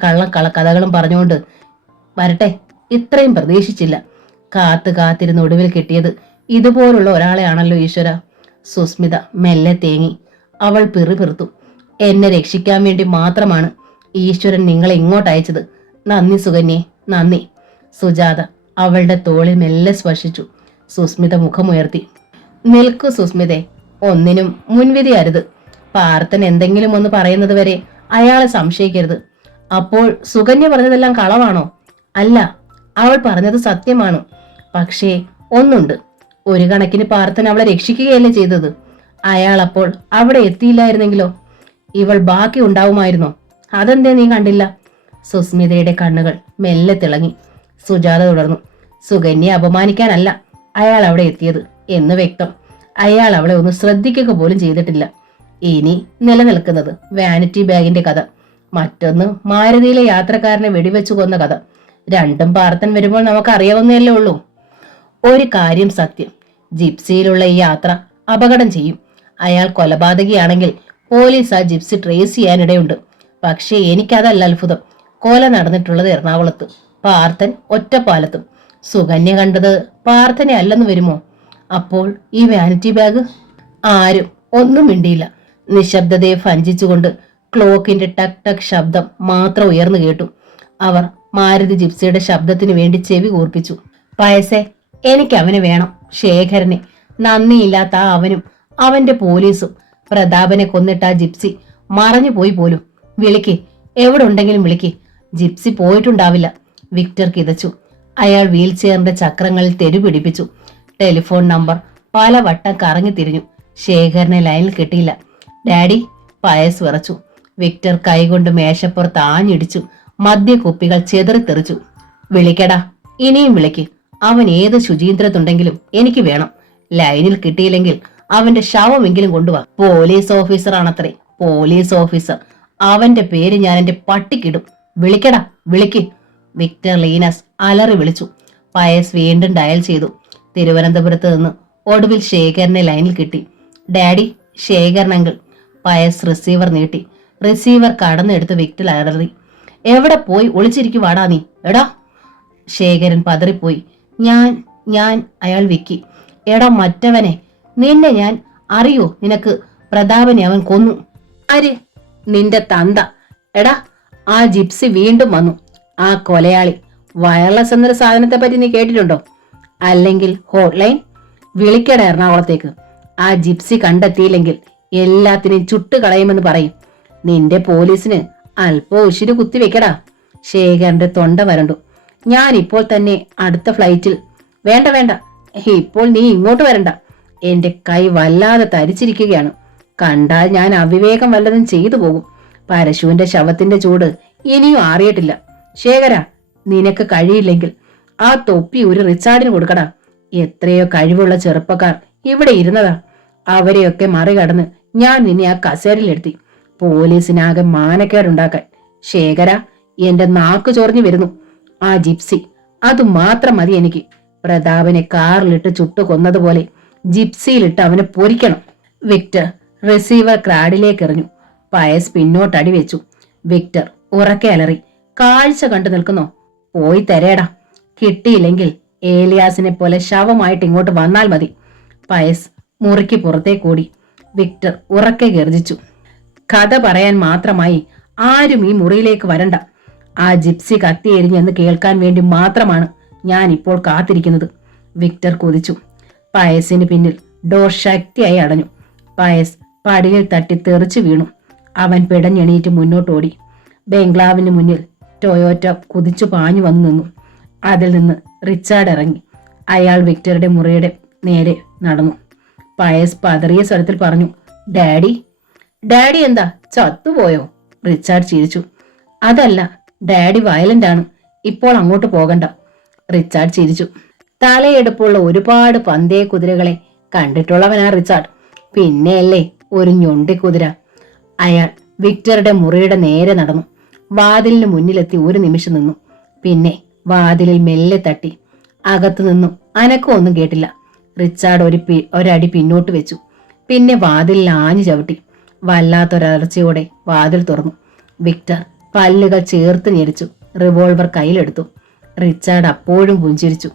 കഥകളും പറഞ്ഞുകൊണ്ട് വരട്ടെ. ഇത്രയും പ്രതീക്ഷിച്ചില്ല. കാത്തിരുന്ന് ഒടുവിൽ കിട്ടിയത് ഇതുപോലുള്ള ഒരാളെയാണല്ലോ ഈശ്വര. സുസ്മിത മെല്ലെ തേങ്ങി. അവൾ പിറുപിറുത്തു. എന്നെ രക്ഷിക്കാൻ വേണ്ടി മാത്രമാണ് ഈശ്വരൻ നിങ്ങളെ ഇങ്ങോട്ട് അയച്ചത്. നന്ദി സുകന്യേ, നന്ദി. സുജാത അവളുടെ തോളിൽ മെല്ലെ സ്പർശിച്ചു. സുസ്മിത മുഖമുയർത്തി. നിൽക്കൂ സുസ്മിതേ, ഒന്നിനും മുൻവിധി അരുത്. പാർത്ഥൻ എന്തെങ്കിലും ഒന്ന് പറയുന്നത് വരെ അയാളെ സംശയിക്കരുത്. അപ്പോൾ സുകന്യ പറഞ്ഞതെല്ലാം കളവാണോ? അല്ല, അവൾ പറഞ്ഞത് സത്യമാണ്. പക്ഷേ ഒന്നുണ്ട്. ഒരു കണക്കിന് പാർത്ഥൻ അവളെ രക്ഷിക്കുകയല്ലേ ചെയ്തത്. അയാൾ അപ്പോൾ അവിടെ എത്തിയില്ലായിരുന്നെങ്കിലോ? ഇവൾ ബാക്കി ഉണ്ടാവുമായിരുന്നോ? അതെന്തേ നീ കണ്ടില്ല? സുസ്മിതയുടെ കണ്ണുകൾ മെല്ലെ തിളങ്ങി. സുജാത തുടർന്നു. സുകന്യെ അപമാനിക്കാനല്ല അയാൾ അവിടെ എത്തിയത് എന്ന് വ്യക്തം. അയാൾ അവളെ ഒന്ന് ശ്രദ്ധിക്കുക പോലും ചെയ്തിട്ടില്ല. ഇനി നിലനിൽക്കുന്നത് വാനിറ്റി ബാഗിന്റെ കഥ. മറ്റൊന്ന് മാരുതിയിലെ യാത്രക്കാരനെ വെടിവെച്ചു കൊന്ന കഥ. രണ്ടും പാർത്ഥൻ വരുമ്പോൾ നമുക്ക് അറിയാവുന്നതല്ലേ ഉള്ളൂ. ഒരു കാര്യം സത്യം, ജിപ്സിയിലുള്ള ഈ യാത്ര അപകടം ചെയ്യും. അയാൾ കൊലപാതകിയാണെങ്കിൽ പോലീസ് ആ ജിപ്സി ട്രേസ് ചെയ്യാനിടയുണ്ട്. പക്ഷേ എനിക്കതല്ല അത്ഭുതം. കൊല നടന്നിട്ടുള്ളത് എറണാകുളത്ത്, പാർത്ഥൻ ഒറ്റപ്പാലത്തും. സുകന്യ കണ്ടത് പാർത്ഥനെ അല്ലെന്ന് വരുമോ? അപ്പോൾ ഈ വാനിറ്റി ബാഗ്? ആരും ഒന്നും മിണ്ടിയില്ല. നിശബ്ദതയെ ഭഞ്ചിച്ചുകൊണ്ട് ക്ലോക്കിന്റെ ടക് ടക് ശബ്ദം മാത്രം ഉയർന്നു കേട്ടു. അവർ മാരുതി ജിപ്സിയുടെ ശബ്ദത്തിന് വേണ്ടി ചെവി കൂർപ്പിച്ചു. പയസേ, എനിക്ക് അവനെ വേണം, ശേഖരനെ. നന്ദിയില്ലാത്ത ആ അവനും അവന്റെ പോലീസും. പ്രതാപനെ കൊന്നിട്ട് ആ ജിപ്സി മറഞ്ഞു പോയി പോലും. വിളിക്ക്, എവിടെ ഉണ്ടെങ്കിലും വിളിക്ക്. ജിപ്സി പോയിട്ടുണ്ടാവില്ല. വിക്ടർ കിതച്ചു. അയാൾ വീൽ ചെയറിന്റെ ചക്രങ്ങളിൽ തെരുപിടിപ്പിച്ചു. ടെലിഫോൺ നമ്പർ പലവട്ടം കറങ്ങി തിരിഞ്ഞു. ശേഖരനെ ലൈനിൽ കിട്ടിയില്ല. ഡാഡി, പയസ് വിറച്ചു. വിക്ടർ കൈകൊണ്ട് മേശപ്പുറത്ത് ആഞ്ഞിടിച്ചു. മദ്യക്കുപ്പികൾ ചെതറിത്തെറിച്ചു. വിളിക്കടാ, ഇനിയും വിളിക്ക്. അവൻ ഏത് ശുചീന്ദ്രത്തുണ്ടെങ്കിലും എനിക്ക് വേണം. ലൈനിൽ കിട്ടിയില്ലെങ്കിൽ അവന്റെ ശവമെങ്കിലും കൊണ്ടുവാ. പോലീസ് ഓഫീസറാണത്രേ, പോലീസ് ഓഫീസർ. അവന്റെ പേര് ഞാൻ എന്റെ പട്ടിക്കിടും. വിളിക്കടാ, വിളിക്ക്. വിക്ടർ ലീനസ് അലറി വിളിച്ചു. പയസ് വീണ്ടും ഡയൽ ചെയ്തു. തിരുവനന്തപുരത്ത് നിന്ന് ഒടുവിൽ ശേഖരനെ ലൈനിൽ കിട്ടി. Daddy, Sekharan uncle. Pius receiver നീട്ടി. റിസീവർ കടന്നെടുത്ത് വിക്ടർ അലറി. എവിടെ പോയി ഒളിച്ചിരിക്കുവാടാ നീ? എടാ! ശേഖരൻ പതറിപ്പോയി. ഞാൻ അയാൾ വിക്കി. എടാ മറ്റവനെ, നിന്നെ ഞാൻ അറിയോ? നിനക്ക് പ്രതാപനെ അവൻ കൊന്നു. ആര്? നിന്റെ തന്ത. എടാ, ആ ജിപ്സി വീണ്ടും വന്നു. ആ കൊലയാളി. വയർലെസ് എന്നൊരു സാധനത്തെ പറ്റി നീ കേട്ടിട്ടുണ്ടോ? അല്ലെങ്കിൽ ഹോട്ട്ലൈൻ വിളിക്കട എറണാകുളത്തേക്ക്. ആ ജിപ്സി കണ്ടെത്തിയില്ലെങ്കിൽ എല്ലാത്തിനെയും ചുട്ടുകളയുമെന്ന് പറയും. നിന്റെ പോലീസിന് അല്പം ഉശിര് കുത്തിവെക്കടാ. ശേഖരന്റെ തൊണ്ട വരണ്ടു. ഞാൻ ഇപ്പോൾ തന്നെ അടുത്ത ഫ്ലൈറ്റിൽ. വേണ്ട, ഇപ്പോൾ നീ ഇങ്ങോട്ട് വരണ്ട. എന്റെ കൈ വല്ലാതെ തരിച്ചിരിക്കുകയാണ്. കണ്ടാൽ ഞാൻ അവിവേകം വല്ലതും ചെയ്തു പോകും. പരശുവിന്റെ ശവത്തിന്റെ ചൂട് ഇനിയും ആറിയിട്ടില്ല. ശേഖര, നിനക്ക് കഴിയില്ലെങ്കിൽ ആ തൊപ്പി ഒരു റിച്ചാർഡിന് കൊടുക്കടാ. എത്രയോ കഴിവുള്ള ചെറുപ്പക്കാർ ഇവിടെ ഇരുന്നതാ. അവരെയൊക്കെ മറികടന്ന് ഞാൻ നിന്നെ ആ കസേരയിലെടുത്തി. പോലീസിനാകെ മാനക്കേടുണ്ടാക്കാൻ. ശേഖര, എന്റെ നാക്ക് ചൊറിഞ്ഞു വരുന്നു. ആ ജിപ്സി, അത് മാത്രം മതി എനിക്ക്. പ്രതാപനെ കാറിലിട്ട് ചുട്ടു കൊന്നതുപോലെ ജിപ്സിയിലിട്ട് അവനെ പൊരിക്കണം. വിക്ടർ റിസീവർ ക്രാഡിലേക്ക് എറിഞ്ഞു. പയസ് പിന്നോട്ടടി വെച്ചു. വിക്ടർ ഉറക്കെ അലറി. കാഴ്ച കണ്ടു നിൽക്കുന്നോ? പോയി തരേടാ. കിട്ടിയില്ലെങ്കിൽ ഏലിയാസിനെ പോലെ ശവമായിട്ട് ഇങ്ങോട്ട് വന്നാൽ മതി. പയസ് മുറിക്ക് പുറത്തേക്കൂടി. വിക്ടർ ഉറക്കെ ഗർജിച്ചു. കഥ പറയാൻ മാത്രമായി ആരും ഈ മുറിയിലേക്ക് വരണ്ട. ആ ജിപ്സി കത്തിയെരിഞ്ഞെന്ന് കേൾക്കാൻ വേണ്ടി മാത്രമാണ് ഞാൻ ഇപ്പോൾ കാത്തിരിക്കുന്നത്. വിക്ടർ കൊതിച്ചു. പയസിന് പിന്നിൽ ഡോർ ശക്തിയായി അടഞ്ഞു. പയസ് പടിയിൽ തട്ടി തെറിച്ചു വീണു. അവൻ പിടഞ്ഞെണീറ്റ് മുന്നോട്ടോടി. ബംഗ്ലാവിന് മുന്നിൽ ടൊയോറ്റ കുതിച്ചു പാഞ്ഞു വന്നു നിന്നു. അതിൽ നിന്ന് റിച്ചാർഡ് ഇറങ്ങി. അയാൾ വിക്ടറുടെ മുറിയുടെ നേരെ നടന്നു. പയസ് പതറിയ സ്വരത്തിൽ പറഞ്ഞു, ഡാഡി എന്താ ചത്തുപോയോ? റിച്ചാർഡ് ചിരിച്ചു. അതല്ല, ഡാഡി വയലന്റ് ആണ്. ഇപ്പോൾ അങ്ങോട്ട് പോകണ്ട. റിച്ചാർഡ് ചിരിച്ചു. തലയെടുപ്പുള്ള ഒരുപാട് പന്തയ കുതിരകളെ കണ്ടിട്ടുള്ളവനാ റിച്ചാർഡ്. പിന്നെയല്ലേ ഒരു ഞൊണ്ടിക്കുതിര. അയാൾ വിക്ടറുടെ മുറിയുടെ നേരെ നടന്നു. വാതിലിന് മുന്നിലെത്തി ഒരു നിമിഷം നിന്നു. പിന്നെ വാതിലിൽ മെല്ലെ തട്ടി. അകത്തു നിന്നും അനക്കമൊന്നും കേട്ടില്ല. റിച്ചാർഡ് ഒരടി പിന്നോട്ട് വെച്ചു. പിന്നെ വാതിലിൽ ആഞ്ഞു ചവിട്ടി. വല്ലാത്തൊരർച്ചയോടെ വാതിൽ തുറന്നു. വിക്ടർ പല്ലുകൾ ചേർത്ത് ഞെരിച്ചു. റിവോൾവർ കയ്യിലെടുത്തു. റിച്ചാർഡ് അപ്പോഴും പുഞ്ചിരിച്ചു.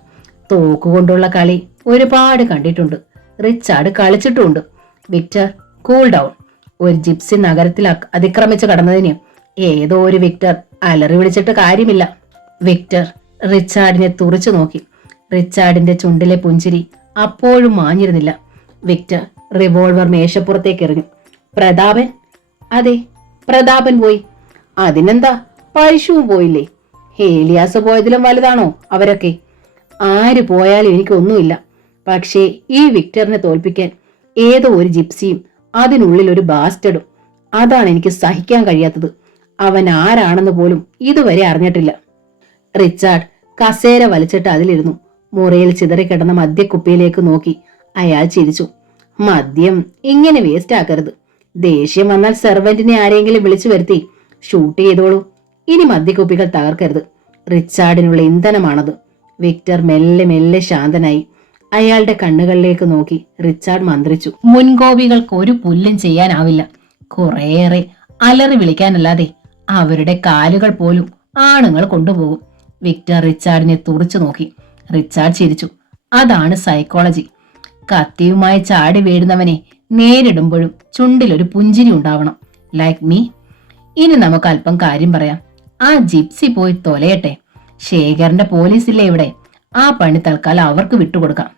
തോക്കുകൊണ്ടുള്ള കളി ഒരുപാട് കണ്ടിട്ടുണ്ട്. റിച്ചാർഡ് കളിച്ചിട്ടുമുണ്ട്. Victor, cool down. ഒരു ജിപ്സി നഗരത്തിൽ അതിക്രമിച്ചു കടന്നതിന് ഏതോ ഒരു വിക്ടർ അലറി വിളിച്ചിട്ട് കാര്യമില്ല. വിക്ടർ റിച്ചാർഡിനെ തുറച്ചു നോക്കി. റിച്ചാർഡിന്റെ ചുണ്ടിലെ പുഞ്ചിരി അപ്പോഴും മാഞ്ഞിരുന്നില്ല. വിക്ടർ റിവോൾവർ മേശപ്പുറത്തേക്ക് എറിഞ്ഞു. പ്രതാപൻ? അതെ, പ്രതാപൻ പോയി. അതിനെന്താ, പഴശുവും പോയില്ലേ? ഏലിയാസ് പോയതിലും വലുതാണോ അവരൊക്കെ? ആര് പോയാലും എനിക്കൊന്നുമില്ല. പക്ഷേ ഈ വിക്ടറിനെ തോൽപ്പിക്കാൻ ഏതോ ഒരു ജിപ്സിയും അതിനുള്ളിൽ ഒരു ബാസ്റ്റഡും. അതാണ് എനിക്ക് സഹിക്കാൻ കഴിയാത്തത്. അവൻ ആരാണെന്ന് പോലും ഇതുവരെ അറിഞ്ഞിട്ടില്ല. റിച്ചാർഡ് കസേര വലിച്ചിട്ട് അതിലിരുന്നു. മുറിയിൽ ചിതറിക്കിടന്ന മദ്യക്കുപ്പിയിലേക്ക് നോക്കി അയാൾ ചിരിച്ചു. മദ്യം ഇങ്ങനെ വേസ്റ്റ് ആക്കരുത്. ദേഷ്യം വന്നാൽ സെർവന്റിനെ ആരെങ്കിലും വിളിച്ചു വരുത്തി ഷൂട്ട് ചെയ്തോളൂ. ഇനി മദ്യക്കുപ്പികൾ തകർക്കരുത്. റിച്ചാർഡിനുള്ള ഇന്ധനമാണത്. വിക്ടർ മെല്ലെ മെല്ലെ ശാന്തനായി. അയാളുടെ കണ്ണുകളിലേക്ക് നോക്കി റിച്ചാർഡ് മന്ത്രിച്ചു. മുൻകോപികൾക്ക് ഒരു പുല്ലും ചെയ്യാനാവില്ല. കുറേയേറെ അലറി വിളിക്കാനല്ലാതെ അവരുടെ കാലുകൾ പോലും ആണുങ്ങൾ കൊണ്ടുപോകും. വിക്ടർ റിച്ചാർഡിനെ തുറച്ചു നോക്കി. റിച്ചാർഡ് ചിരിച്ചു. അതാണ് സൈക്കോളജി. കത്തിയുമായി ചാടി വീഴുന്നവനെ നേരിടുമ്പോഴും ചുണ്ടിലൊരു പുഞ്ചിരി ഉണ്ടാവണം. Like me. ഇനി നമുക്ക് അല്പം കാര്യം പറയാം. ആ ജിപ്സി പോയി തൊലയട്ടെ. ശേഖരന്റെ പോലീസില്ലേ ഇവിടെ? ആ പണി തൽക്കാലം അവർക്ക് വിട്ടുകൊടുക്കാം.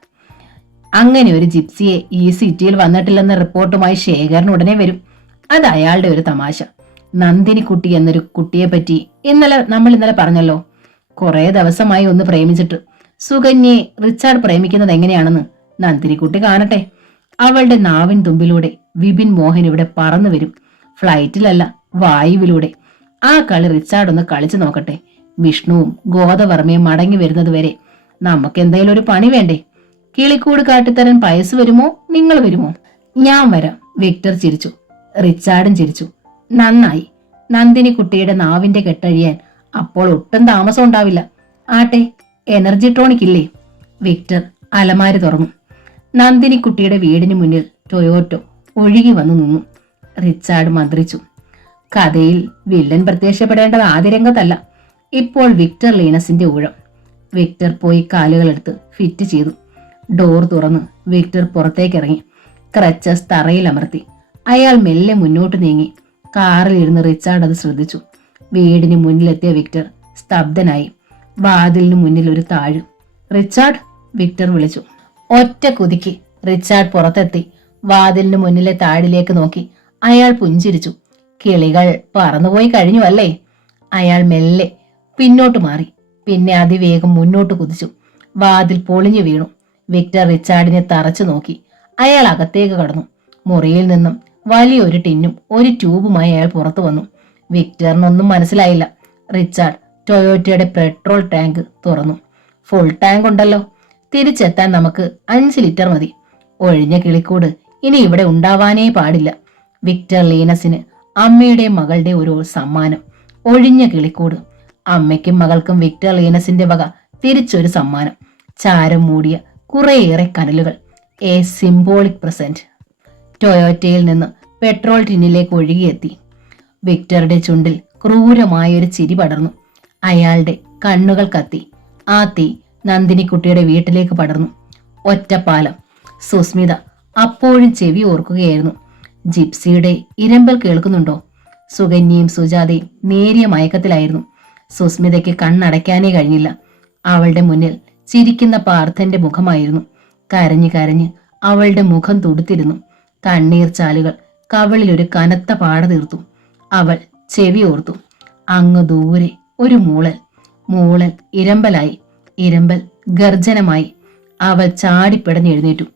അങ്ങനെ ഒരു ജിപ്സിയെ ഈ സിറ്റിയിൽ വന്നിട്ടില്ലെന്ന റിപ്പോർട്ടുമായി ശേഖരൻ ഉടനെ വരും. അത് അയാളുടെ ഒരു തമാശ. നന്ദിനിക്കുട്ടി എന്നൊരു കുട്ടിയെ പറ്റി നമ്മൾ ഇന്നലെ പറഞ്ഞല്ലോ. കുറെ ദിവസമായി ഒന്ന് പ്രേമിച്ചിട്ട്. സുകന്യെ റിച്ചാർഡ് പ്രേമിക്കുന്നത് എങ്ങനെയാണെന്ന് നന്ദിനിക്കുട്ടി കാണട്ടെ. അവളുടെ നാവിൻ തുമ്പിലൂടെ വിപിൻ മോഹൻ ഇവിടെ പറന്നു വരും. ഫ്ലൈറ്റിലല്ല, വായുവിലൂടെ. ആ കളി റിച്ചാർഡ് ഒന്ന് കളിച്ചു നോക്കട്ടെ. വിഷ്ണുവും ഗോദവർമ്മയും മടങ്ങി വരുന്നത് വരെ നമുക്ക് എന്തെങ്കിലും ഒരു പണി വേണ്ടേ? കിളിക്കൂട് കാട്ടിത്തരാൻ പയസ് വരുമോ? നിങ്ങൾ വരുമോ? ഞാൻ വരാം. വിക്ടർ ചിരിച്ചു. റിച്ചാർഡും ചിരിച്ചു. നന്നായി. നന്ദിനി കുട്ടിയുടെ നാവിന്റെ കെട്ടഴിയാൻ അപ്പോൾ ഒട്ടും താമസം ഉണ്ടാവില്ല. ആട്ടെ, എനർജി ടോണിക് ഇല്ലേ? വിക്ടർ അലമാരി തുറന്നു. നന്ദിനിക്കുട്ടിയുടെ വീടിന് മുന്നിൽ ടൊയോറ്റോ ഒഴുകി വന്നു നിന്നു. റിച്ചാർഡ് മന്ത്രിച്ചു. കഥയിൽ വില്ലൻ പ്രത്യക്ഷപ്പെടേണ്ടത് ആദ്യ രംഗത്തല്ല, ഇപ്പോൾ വിക്ടർ ലീനസിന്റെ ഊഴം. വിക്ടർ പോയി കാലുകളെടുത്ത് ഫിറ്റ് ചെയ്തു. ഡോർ തുറന്ന് വിക്ടർ പുറത്തേക്കിറങ്ങി. ക്രച്ചസ് തറയിൽ അമർത്തി. അയാൾ മെല്ലെ മുന്നോട്ട് നീങ്ങി. കാറിൽ ഇരുന്ന് റിച്ചാർഡ് അത് ശ്രദ്ധിച്ചു. വീടിന് മുന്നിലെത്തിയ വിക്ടർ സ്തബ്ധനായി. വാതിലിന് മുന്നിൽ ഒരു താഴ്. റിച്ചാർഡ്, വിക്ടർ വിളിച്ചു. ഒറ്റ കുതിക്ക് റിച്ചാർഡ് പുറത്തെത്തി. വാതിലിന് മുന്നിലെ താഴിലേക്ക് നോക്കി. അയാൾ പുഞ്ചിരിച്ചു. കിളികൾ പറന്നുപോയി കഴിഞ്ഞു അല്ലേ? അയാൾ മെല്ലെ പിന്നോട്ട് മാറി. പിന്നെ അതിവേഗം മുന്നോട്ട് കുതിച്ചു. വാതിൽ പൊളിഞ്ഞു വീണു. വിക്ടർ റിച്ചാർഡിനെ തറച്ചു നോക്കി. അയാൾ അകത്തേക്ക് കടന്നു. മുറിയിൽ നിന്നും വലിയൊരു ടിന്നും ഒരു ട്യൂബുമായി അയാൾ പുറത്തു വന്നു. വിക്ടറിനൊന്നും മനസ്സിലായില്ല. റിച്ചാർഡ് ടൊയോറ്റയുടെ പെട്രോൾ ടാങ്ക് തുറന്നു. ഫുൾ ടാങ്ക് ഉണ്ടല്ലോ, തിരിച്ചെത്താൻ നമുക്ക് 5 ലിറ്റർ മതി. ഒഴിഞ്ഞ കിളിക്കൂട് ഇനി ഇവിടെ ഉണ്ടാവാനേ പാടില്ല. വിക്ടർ ലീനസിന് അമ്മയുടെയും മകളുടെ ഒരു സമ്മാനം, ഒഴിഞ്ഞ കിളിക്കൂട്. അമ്മയ്ക്കും മകൾക്കും വിക്ടർ ലീനസിന്റെ വക തിരിച്ചൊരു സമ്മാനം, ചാരം മൂടിയ കുറേയേറെ കനലുകൾ. A symbolic present. ടൊയോറ്റയിൽ നിന്ന് പെട്രോൾ ടിന്നിലേക്ക് ഒഴുകിയെത്തി. വിക്ടറുടെ ചുണ്ടിൽ ക്രൂരമായൊരു ചിരി പടർന്നു. അയാളുടെ കണ്ണുകൾ കത്തി. ആ തീ നന്ദിനിക്കുട്ടിയുടെ വീട്ടിലേക്ക് പടർന്നു. ഒറ്റപ്പാലം. സുസ്മിത അപ്പോഴും ചെവി ഓർക്കുകയായിരുന്നു. ജിപ്സിയുടെ ഇരമ്പൽ കേൾക്കുന്നുണ്ടോ? സുകന്യയും സുജാതയും നേരിയ മയക്കത്തിലായിരുന്നു. സുസ്മിതയ്ക്ക് കണ്ണടയ്ക്കാനേ കഴിഞ്ഞില്ല. അവളുടെ മുന്നിൽ ചിരിക്കുന്ന പാർത്ഥന്റെ മുഖമായിരുന്നു. കരഞ്ഞു കരഞ്ഞ് അവളുടെ മുഖം തുടുത്തിരുന്നു. കണ്ണീർ ചാലുകൾ കവളിലൊരു കനത്ത പാട തീർത്തു. അവൾ ചെവി ഓർത്തു. അങ്ങ് ദൂരെ ഒരു മൂളൽ. മൂളൽ ഇരമ്പലായി. ഇരമ്പൽ ഗർജനമായി. അവൾ ചാടിപ്പിടഞ്ഞ് എഴുന്നേറ്റു.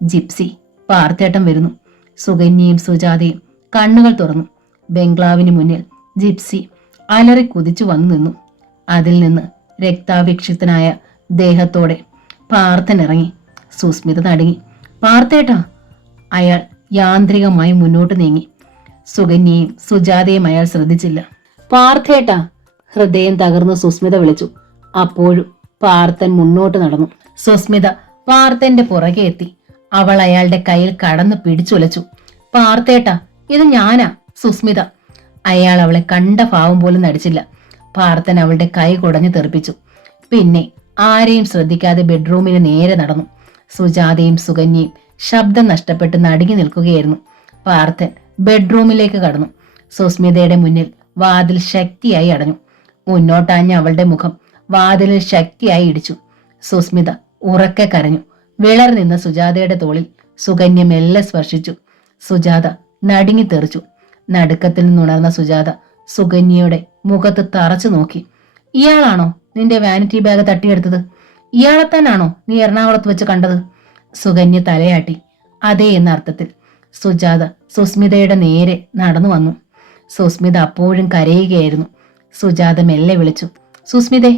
ജിപ്സി, പാർത്ഥേട്ടൻ വരുന്നു. സുകന്യയും സുജാതയും കണ്ണുകൾ തുറന്നു. ബംഗ്ലാവിന് മുന്നിൽ ജിപ്സി അലറി കുതിച്ചു വന്നു നിന്നു. അതിൽ നിന്ന് രക്താഭിക്ഷിപ്തനായ ദേഹത്തോടെ പാർത്ഥൻ ഇറങ്ങി. സുസ്മിത നടുങ്ങി. പാർത്ഥേട്ടാ! അയാൾ യാന്ത്രികമായി മുന്നോട്ട് നീങ്ങി. സുകന്യയും സുജാതയും അയാൾ ശ്രദ്ധിച്ചില്ല. പാർത്ഥേട്ടാ! ഹൃദയം തകർന്ന് സുസ്മിത വിളിച്ചു. അപ്പോഴും പാർത്ഥൻ മുന്നോട്ട് നടന്നു. സുസ്മിത പാർത്ഥന്റെ പുറകെ എത്തി. അവൾ അയാളുടെ കയ്യിൽ കടന്നു പിടിച്ചുലച്ചു. പാർത്ഥേട്ടാ, ഇത് ഞാനാ, സുസ്മിത. അയാൾ അവളെ കണ്ട ഭാവം പോലും നടിച്ചില്ല. പാർത്ഥൻ അവളുടെ കൈ കുടഞ്ഞു തെറിപ്പിച്ചു. പിന്നെ ആരെയും ശ്രദ്ധിക്കാതെ ബെഡ്റൂമിന് നേരെ നടന്നു. സുജാതയും സുകന്യയും ശബ്ദം നഷ്ടപ്പെട്ട് നടുങ്ങി നിൽക്കുകയായിരുന്നു. പാർത്ഥൻ ബെഡ്റൂമിലേക്ക് കടന്നു. സുസ്മിതയുടെ മുന്നിൽ വാതിൽ ശക്തിയായി അടഞ്ഞു. മുന്നോട്ടാഞ്ഞ അവളുടെ മുഖം വാതിലിൽ ശക്തിയായി ഇടിച്ചു. സുസ്മിത ഉറക്കെ കരഞ്ഞു. വിളർ നിന്ന സുജാതയുടെ തോളിൽ സുകന്യ മെല്ലെ സ്പർശിച്ചു. സുജാത നടുങ്ങി തെറിച്ചു. നടുക്കത്തിൽ നിന്നുണർന്ന സുജാത സുകന്യയുടെ മുഖത്ത് തറച്ചു നോക്കി. ഇയാളാണോ നിന്റെ വാനിറ്റി ബാഗ് തട്ടിയെടുത്തത്? ഇയാളെ തന്നാണോ നീ എറണാകുളത്ത് വെച്ച് കണ്ടത്? സുകന്യ തലയാട്ടി. അതേ എന്ന അർത്ഥത്തിൽ. സുജാത സുസ്മിതയുടെ നേരെ നടന്നു വന്നു. സുസ്മിത അപ്പോഴും കരയുകയായിരുന്നു. സുജാത മെല്ലെ വിളിച്ചു, സുസ്മിതേ.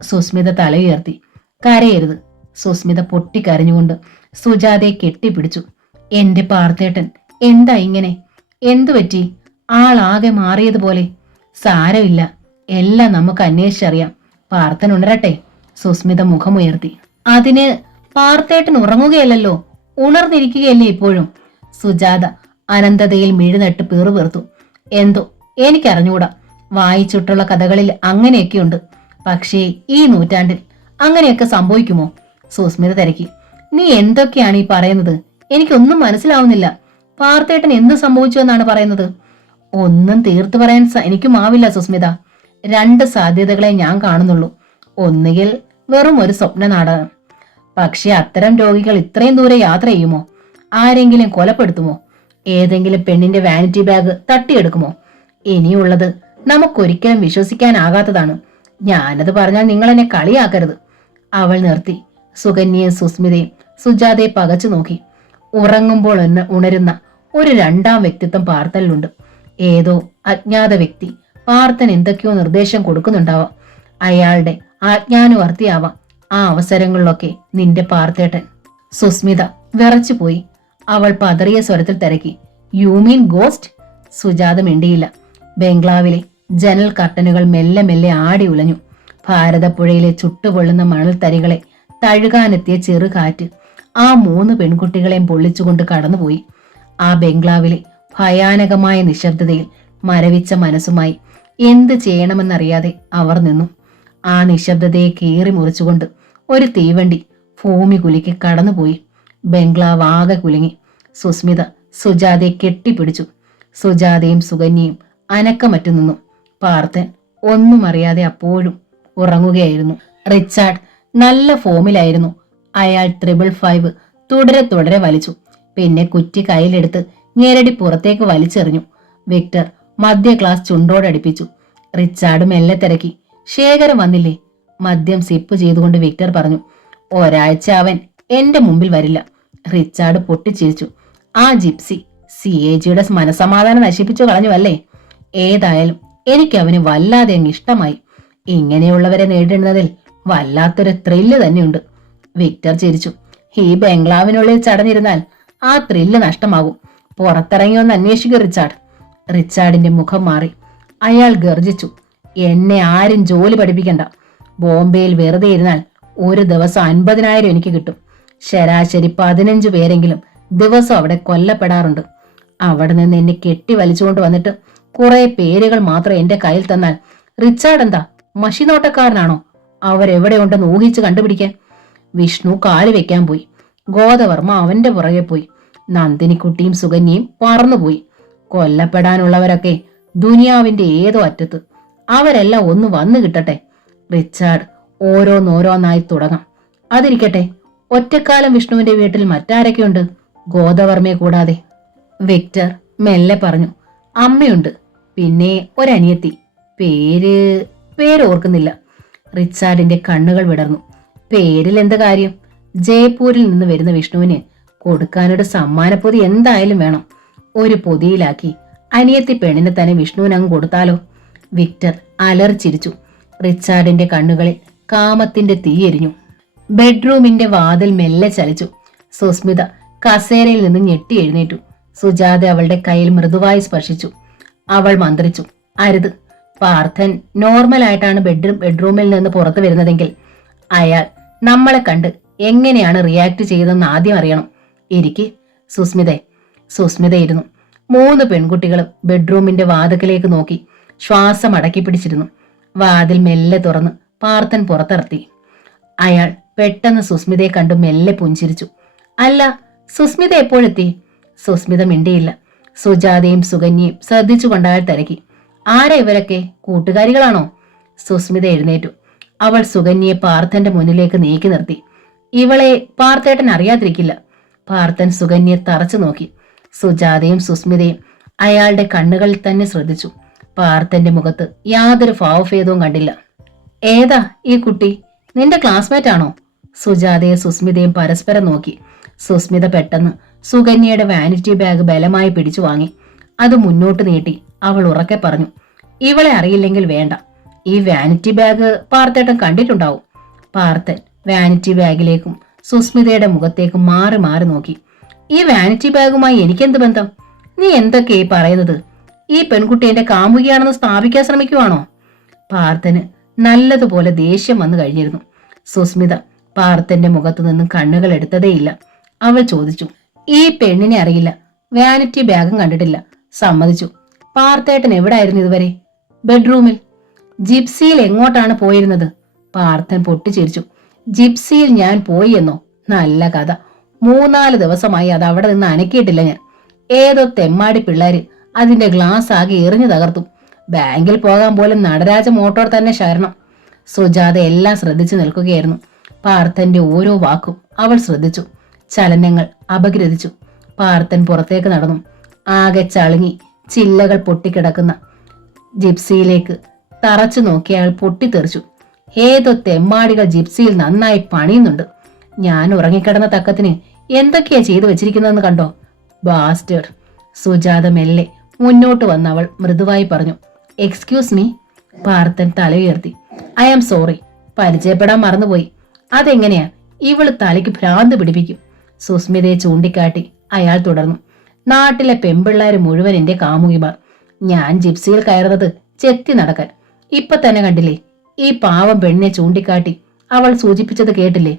സുസ്മിത തല ഉയർത്തി. കരയരുത്. സുസ്മിത പൊട്ടിക്കരഞ്ഞുകൊണ്ട് സുജാതയെ കെട്ടിപ്പിടിച്ചു. എന്റെ പാർത്ഥേട്ടൻ എന്താ ഇങ്ങനെ? എന്തു പറ്റി? ആളാകെ മാറിയതുപോലെ. സാരമില്ല, എല്ലാം നമുക്ക് അന്വേഷിച്ചറിയാം. പാർത്ഥൻ ഉണരട്ടെ. സുസ്മിത മുഖമുയർത്തി. അതിന് പാർത്ഥേട്ടൻ ഉറങ്ങുകയല്ലോ, ഉണർന്നിരിക്കുകയല്ലേ ഇപ്പോഴും? സുജാത അനന്തതയിൽ മിഴുനട്ട് പിറുപിറുത്തു. എന്തോ എനിക്കറിഞ്ഞൂടാ. വായിച്ചിട്ടുള്ള കഥകളിൽ അങ്ങനെയൊക്കെയുണ്ട്. പക്ഷേ ഈ നൂറ്റാണ്ടിൽ അങ്ങനെയൊക്കെ സംഭവിക്കുമോ? സുസ്മിത തിരക്കി. നീ എന്തൊക്കെയാണ് ഈ പറയുന്നത്? എനിക്കൊന്നും മനസ്സിലാവുന്നില്ല. പാർത്ഥേട്ടൻ എന്ത് സംഭവിച്ചു എന്നാണ് പറയുന്നത്? ഒന്നും തീർത്തു പറയാൻ എനിക്കുമാവില്ല സുസ്മിത. 2 സാധ്യതകളെ ഞാൻ കാണുന്നുള്ളൂ. ഒന്നുകിൽ വെറും ഒരു സ്വപ്ന നാടകം. പക്ഷെ അത്തരം രോഗികൾ ഇത്രയും ദൂരെ യാത്ര ചെയ്യുമോ? ആരെങ്കിലും കൊലപ്പെടുത്തുമോ? ഏതെങ്കിലും പെണ്ണിന്റെ വാനിറ്റി ബാഗ് തട്ടിയെടുക്കുമോ? ഇനിയുള്ളത് നമുക്കൊരിക്കലും വിശ്വസിക്കാനാകാത്തതാണ്. ഞാനത് പറഞ്ഞാൽ നിങ്ങൾ എന്നെ കളിയാക്കരുത്. അവൾ നിർത്തി. സുകന്യയും സുസ്മിതയും സുജാതയെ പകച്ചു നോക്കി. ഉറങ്ങുമ്പോൾ ഉണരുന്ന ഒരു 2ാം വ്യക്തിത്വം പാർത്ഥനിലുണ്ട്. ഏതോ അജ്ഞാത വ്യക്തി പാർത്ഥൻ എന്തൊക്കെയോ നിർദ്ദേശം കൊടുക്കുന്നുണ്ടാവാം. അയാളുടെ ആജ്ഞാനുവർത്തിയാവാം ആ അവസരങ്ങളിലൊക്കെ നിന്റെ പാർത്ഥേട്ടൻ. സുസ്മിത വിറച്ചുപോയി. അവൾ പതറിയ സ്വരത്തിൽ തിരക്കി. You mean ghost? സുജാത മിണ്ടിയില്ല. ബംഗ്ലാവിലെ ജനൽ കർട്ടനുകൾ മെല്ലെ മെല്ലെ ആടി ഉലഞ്ഞു. ഭാരതപ്പുഴയിലെ ചുട്ടുപൊള്ളുന്ന മണൽത്തരികളെ തഴുകാനെത്തിയ ചെറുകാറ്റ് ആ 3 പെൺകുട്ടികളെയും പൊള്ളിച്ചുകൊണ്ട് കടന്നുപോയി. ആ ബംഗ്ലാവിലെ ഭയാനകമായ നിശബ്ദതയിൽ മരവിച്ച മനസ്സുമായി എന്ത് ചെയ്യണമെന്നറിയാതെ അവർ നിന്നു. ആ നിശബ്ദതയെ കീറി മുറിച്ചുകൊണ്ട് ഒരു തീവണ്ടി ഭൂമി കുലുക്കി കടന്നുപോയി. ബംഗ്ലാവ് ആകെ കുലുങ്ങി. സുസ്മിത സുജാതയെ കെട്ടിപ്പിടിച്ചു. സുജാതയും സുകന്യയും അനക്കമറ്റു നിന്നു. പാർത്ഥൻ ഒന്നും അറിയാതെ അപ്പോഴും ഉറങ്ങുകയായിരുന്നു. റിച്ചാർഡ് നല്ല ഫോമിലായിരുന്നു. അയാൾ 555 തുടരെ തുടരെ വലിച്ചു. പിന്നെ കുറ്റി കയ്യിലെടുത്ത് ഞെരടി പുറത്തേക്ക് വലിച്ചെറിഞ്ഞു. വിക്ടർ മദ്യ ഗ്ലാസ് ചുണ്ടോടടുപ്പിച്ചു. റിച്ചാർഡ് മെല്ലെ തിരക്കി. ശേഖരം വന്നില്ലേ? മദ്യം സിപ്പ് ചെയ്തുകൊണ്ട് വിക്ടർ പറഞ്ഞു. ഒരാഴ്ച അവൻ എന്റെ മുമ്പിൽ വരില്ല. റിച്ചാർഡ് പൊട്ടിച്ചിരിച്ചു. ആ ജിപ്സി CAGയുടെ മനസമാധാനം നശിപ്പിച്ചു കളഞ്ഞുവല്ലേ? ഏതായാലും എനിക്ക് അവന് വല്ലാതെ അങ്ങ് ഇഷ്ടമായി. ഇങ്ങനെയുള്ളവരെ നേരിടുന്നതിൽ വല്ലാത്തൊരു ത്രില്ല് തന്നെയുണ്ട്. വിക്ടർ ചിരിച്ചു. ഈ ബംഗ്ലാവിനുള്ളിൽ ചടഞ്ഞിരുന്നാൽ ആ ത്രില്ല് നഷ്ടമാകും. പുറത്തിറങ്ങി ഒന്ന് അന്വേഷിക്കും റിച്ചാർഡ്. റിച്ചാർഡിന്റെ മുഖം മാറി. അയാൾ ഗർജിച്ചു. എന്നെ ആരും ജോലി പഠിപ്പിക്കണ്ട. ബോംബെയിൽ വെറുതെ ഇരുന്നാൽ ഒരു ദിവസം 50,000 എനിക്ക് കിട്ടും. ശരാശരി 15 പേരെങ്കിലും ദിവസം അവിടെ കൊല്ലപ്പെടാറുണ്ട്. അവിടെ നിന്ന് എന്നെ കെട്ടി വലിച്ചുകൊണ്ട് വന്നിട്ട് കുറെ പേരുകൾ മാത്രം എന്റെ കയ്യിൽ തന്നാൽ റിച്ചാർഡ് എന്താ മഷിനോട്ടക്കാരനാണോ? അവരെവിടെയുണ്ടെന്ന് ഊഹിച്ച് കണ്ടുപിടിക്കാൻ. വിഷ്ണു കാല് വെക്കാൻ പോയി. ഗോദവർമ്മ അവന്റെ പുറകെ പോയി. നന്ദിനിക്കുട്ടിയും സുകന്യയും പറന്നുപോയി. കൊല്ലപ്പെടാനുള്ളവരൊക്കെ ദുനിയാവിന്റെ ഏതോ അറ്റത്ത്. അവരെല്ലാം ഒന്ന് വന്നു കിട്ടട്ടെ. റിച്ചാർഡ് ഓരോന്നോരോന്നായി തുടങ്ങാം. അതിരിക്കട്ടെ, ഒറ്റക്കാലം വിഷ്ണുവിന്റെ വീട്ടിൽ മറ്റാരൊക്കെയുണ്ട് ഗോദവർമ്മയെ കൂടാതെ? വിക്ടർ മെല്ലെ പറഞ്ഞു. അമ്മയുണ്ട്, പിന്നെ ഒരനിയത്തി. പേര് ഓർക്കുന്നില്ല. റിച്ചാർഡിന്റെ കണ്ണുകൾ വിടർന്നു. പേരിൽ എന്ത് കാര്യം? ജയ്പൂരിൽ നിന്ന് വരുന്ന വിഷ്ണുവിന് കൊടുക്കാനൊരു സമ്മാനപ്പൊതി എന്തായാലും വേണം. ഒരു പൊതിയിലാക്കി അനിയത്തി പെണ്ണിനെ തന്നെ വിഷ്ണുവിനങ്ങ് കൊടുത്താലോ? വിക്ടർ അലർച്ചിരിച്ചു. റിച്ചാർഡിന്റെ കണ്ണുകളിൽ കാമത്തിന്റെ തീയെരിഞ്ഞു. ബെഡ്റൂമിന്റെ വാതിൽ മെല്ലെ ചലിച്ചു. സുസ്മിത കസേരയിൽ നിന്ന് ഞെട്ടി എഴുന്നേറ്റു. സുജാത അവളുടെ കയ്യിൽ മൃദുവായി സ്പർശിച്ചു. അവൾ മന്ത്രിച്ചു, അരുത്. പാർത്ഥൻ നോർമലായിട്ടാണ് ബെഡ്റൂമിൽ നിന്ന് പുറത്തു വരുന്നതെങ്കിൽ അയാൾ നമ്മളെ കണ്ട് എങ്ങനെയാണ് റിയാക്ട് ചെയ്തതെന്ന് ആദ്യം അറിയണം. ഇരിക്ക് സുസ്മിതയിരുന്നു. 3 പെൺകുട്ടികളും ബെഡ്റൂമിന്റെ വാതിക്കലേക്ക് നോക്കി ശ്വാസം അടക്കി പിടിച്ചിരുന്നു. വാതിൽ മെല്ലെ തുറന്ന് പാർത്ഥൻ പുറത്തിറത്തി. അയാൾ പെട്ടെന്ന് സുസ്മിതയെ കണ്ടു മെല്ലെ പുഞ്ചിരിച്ചു. അല്ല, സുസ്മിത എപ്പോഴെത്തി? സുസ്മിത മിണ്ടിയില്ല. സുജാതയും സുകന്യയും ശ്രദ്ധിച്ചുകൊണ്ട് അയാൾ തിരക്കി. ആരാ ഇവരൊക്കെ? കൂട്ടുകാരികളാണോ? സുസ്മിത എഴുന്നേറ്റു. അവൾ സുകന്യയെ പാർത്ഥന്റെ മുന്നിലേക്ക് നീക്കി നിർത്തി. ഇവളെ പാർത്ഥേട്ടൻ അറിയാതിരിക്കില്ല. പാർത്ഥൻ സുകന്യയെ തറച്ചു നോക്കി. സുജാതയും സുസ്മിതയും അയാളുടെ കണ്ണുകളിൽ തന്നെ ശ്രദ്ധിച്ചു. പാർത്ഥന്റെ മുഖത്ത് യാതൊരു ഭാവഭേദവും കണ്ടില്ല. ഏതാ ഈ കുട്ടി? നിന്റെ ക്ലാസ്മേറ്റ് ആണോ? സുജാതയെ സുസ്മിതയും പരസ്പരം നോക്കി. സുസ്മിത പെട്ടെന്ന് സുകന്യയുടെ വാനിറ്റി ബാഗ് ബലമായി പിടിച്ചു വാങ്ങി. അത് മുന്നോട്ട് നീട്ടി അവൾ ഉറക്കെ പറഞ്ഞു, ഇവളെ അറിയില്ലെങ്കിൽ വേണ്ട. ഈ വാനിറ്റി ബാഗ് പാർത്ഥേട്ടൻ കണ്ടിട്ടുണ്ടാവും. പാർത്ഥൻ വാനിറ്റി ബാഗിലേക്കും സുസ്മിതയുടെ മുഖത്തേക്കും മാറി മാറി നോക്കി. ഈ വാനിറ്റി ബാഗുമായി എനിക്കെന്ത് ബന്ധം? നീ എന്തൊക്കെയാ പറയുന്നത്? ഈ പെൺകുട്ടി എന്റെ കാമുകിയാണെന്ന് സ്ഥാപിക്കാൻ ശ്രമിക്കുവാണോ? പാർത്ഥന് നല്ലതുപോലെ ദേഷ്യം വന്നു കഴിഞ്ഞിരുന്നു. സുസ്മിത പാർത്ഥന്റെ മുഖത്തു നിന്നും കണ്ണുകൾ എടുത്തതേയില്ല. അവൾ ചോദിച്ചു, ഈ പെണ്ണിനെ അറിയില്ല, വാനിറ്റി ബാഗും കണ്ടിട്ടില്ല. സമ്മതിച്ചു. പാർത്ഥേട്ടൻ എവിടായിരുന്നു ഇതുവരെ? ബെഡ്റൂമിൽ. ജിപ്സിയിൽ എങ്ങോട്ടാണ് പോയിരുന്നത്? പാർത്ഥൻ പൊട്ടിച്ചിരിച്ചു. ജിപ്സിയിൽ ഞാൻ പോയി എന്നോ? നല്ല കഥ. 3-4 ദിവസമായി അത് അവിടെ നിന്ന് അനക്കിയിട്ടില്ല ഞാൻ. ഏതോ തെമ്മാടി പിള്ളേര് അതിന്റെ ഗ്ലാസ് ആകെ എറിഞ്ഞു തകർത്തു. ബാങ്കിൽ പോകാൻ പോലും നടരാജ മോട്ടോർ തന്നെ ശരണം. സുജാത എല്ലാം ശ്രദ്ധിച്ചു നിൽക്കുകയായിരുന്നു. പാർത്ഥന്റെ ഓരോ വാക്കും അവൾ ശ്രദ്ധിച്ചു. ചലനങ്ങൾ അപഗ്രഥിച്ചു. പാർത്ഥൻ പുറത്തേക്ക് നടന്നു. ആകെ ചളുങ്ങി ചില്ലകൾ പൊട്ടിക്കിടക്കുന്ന ജിപ്സിയിലേക്ക് തറച്ചു നോക്കി അയാൾ പൊട്ടിത്തെറിച്ചു. ഏതോ തെമ്മാടികൾ ജിപ്സിയിൽ നന്നായി പണിയുന്നുണ്ട്. ഞാൻ ഉറങ്ങിക്കിടന്ന തക്കത്തിന് എന്തൊക്കെയാ ചെയ്തു വെച്ചിരിക്കുന്നതെന്ന് കണ്ടോ? ബാസ്റ്റേഡ്. സുജാത മെല്ലെ മുന്നോട്ട് വന്നവൾ മൃദുവായി പറഞ്ഞു, എക്സ്ക്യൂസ് മീ. പാർത്ഥൻ തലയുയർത്തി. ഐ ആം സോറി, പരിചയപ്പെടാൻ മറന്നുപോയി. അതെങ്ങനെയാ? ഇവള് തലയ്ക്ക് ഭ്രാന്ത് പിടിപ്പിക്കും. സുസ്മിതയെ ചൂണ്ടിക്കാട്ടി അയാൾ തുടർന്നു, നാട്ടിലെ പെമ്പിള്ളാര് മുഴുവൻ എന്റെ കാമുകിമാർ. ഞാൻ ജിപ്സിയിൽ കയറുന്നത് ചെത്തി നടക്കാൻ. ഇപ്പൊ തന്നെ കണ്ടില്ലേ? ഈ പാവം പെണ്ണിനെ ചൂണ്ടിക്കാട്ടി അവൾ സൂചിപ്പിച്ചത് കേട്ടില്ലേ?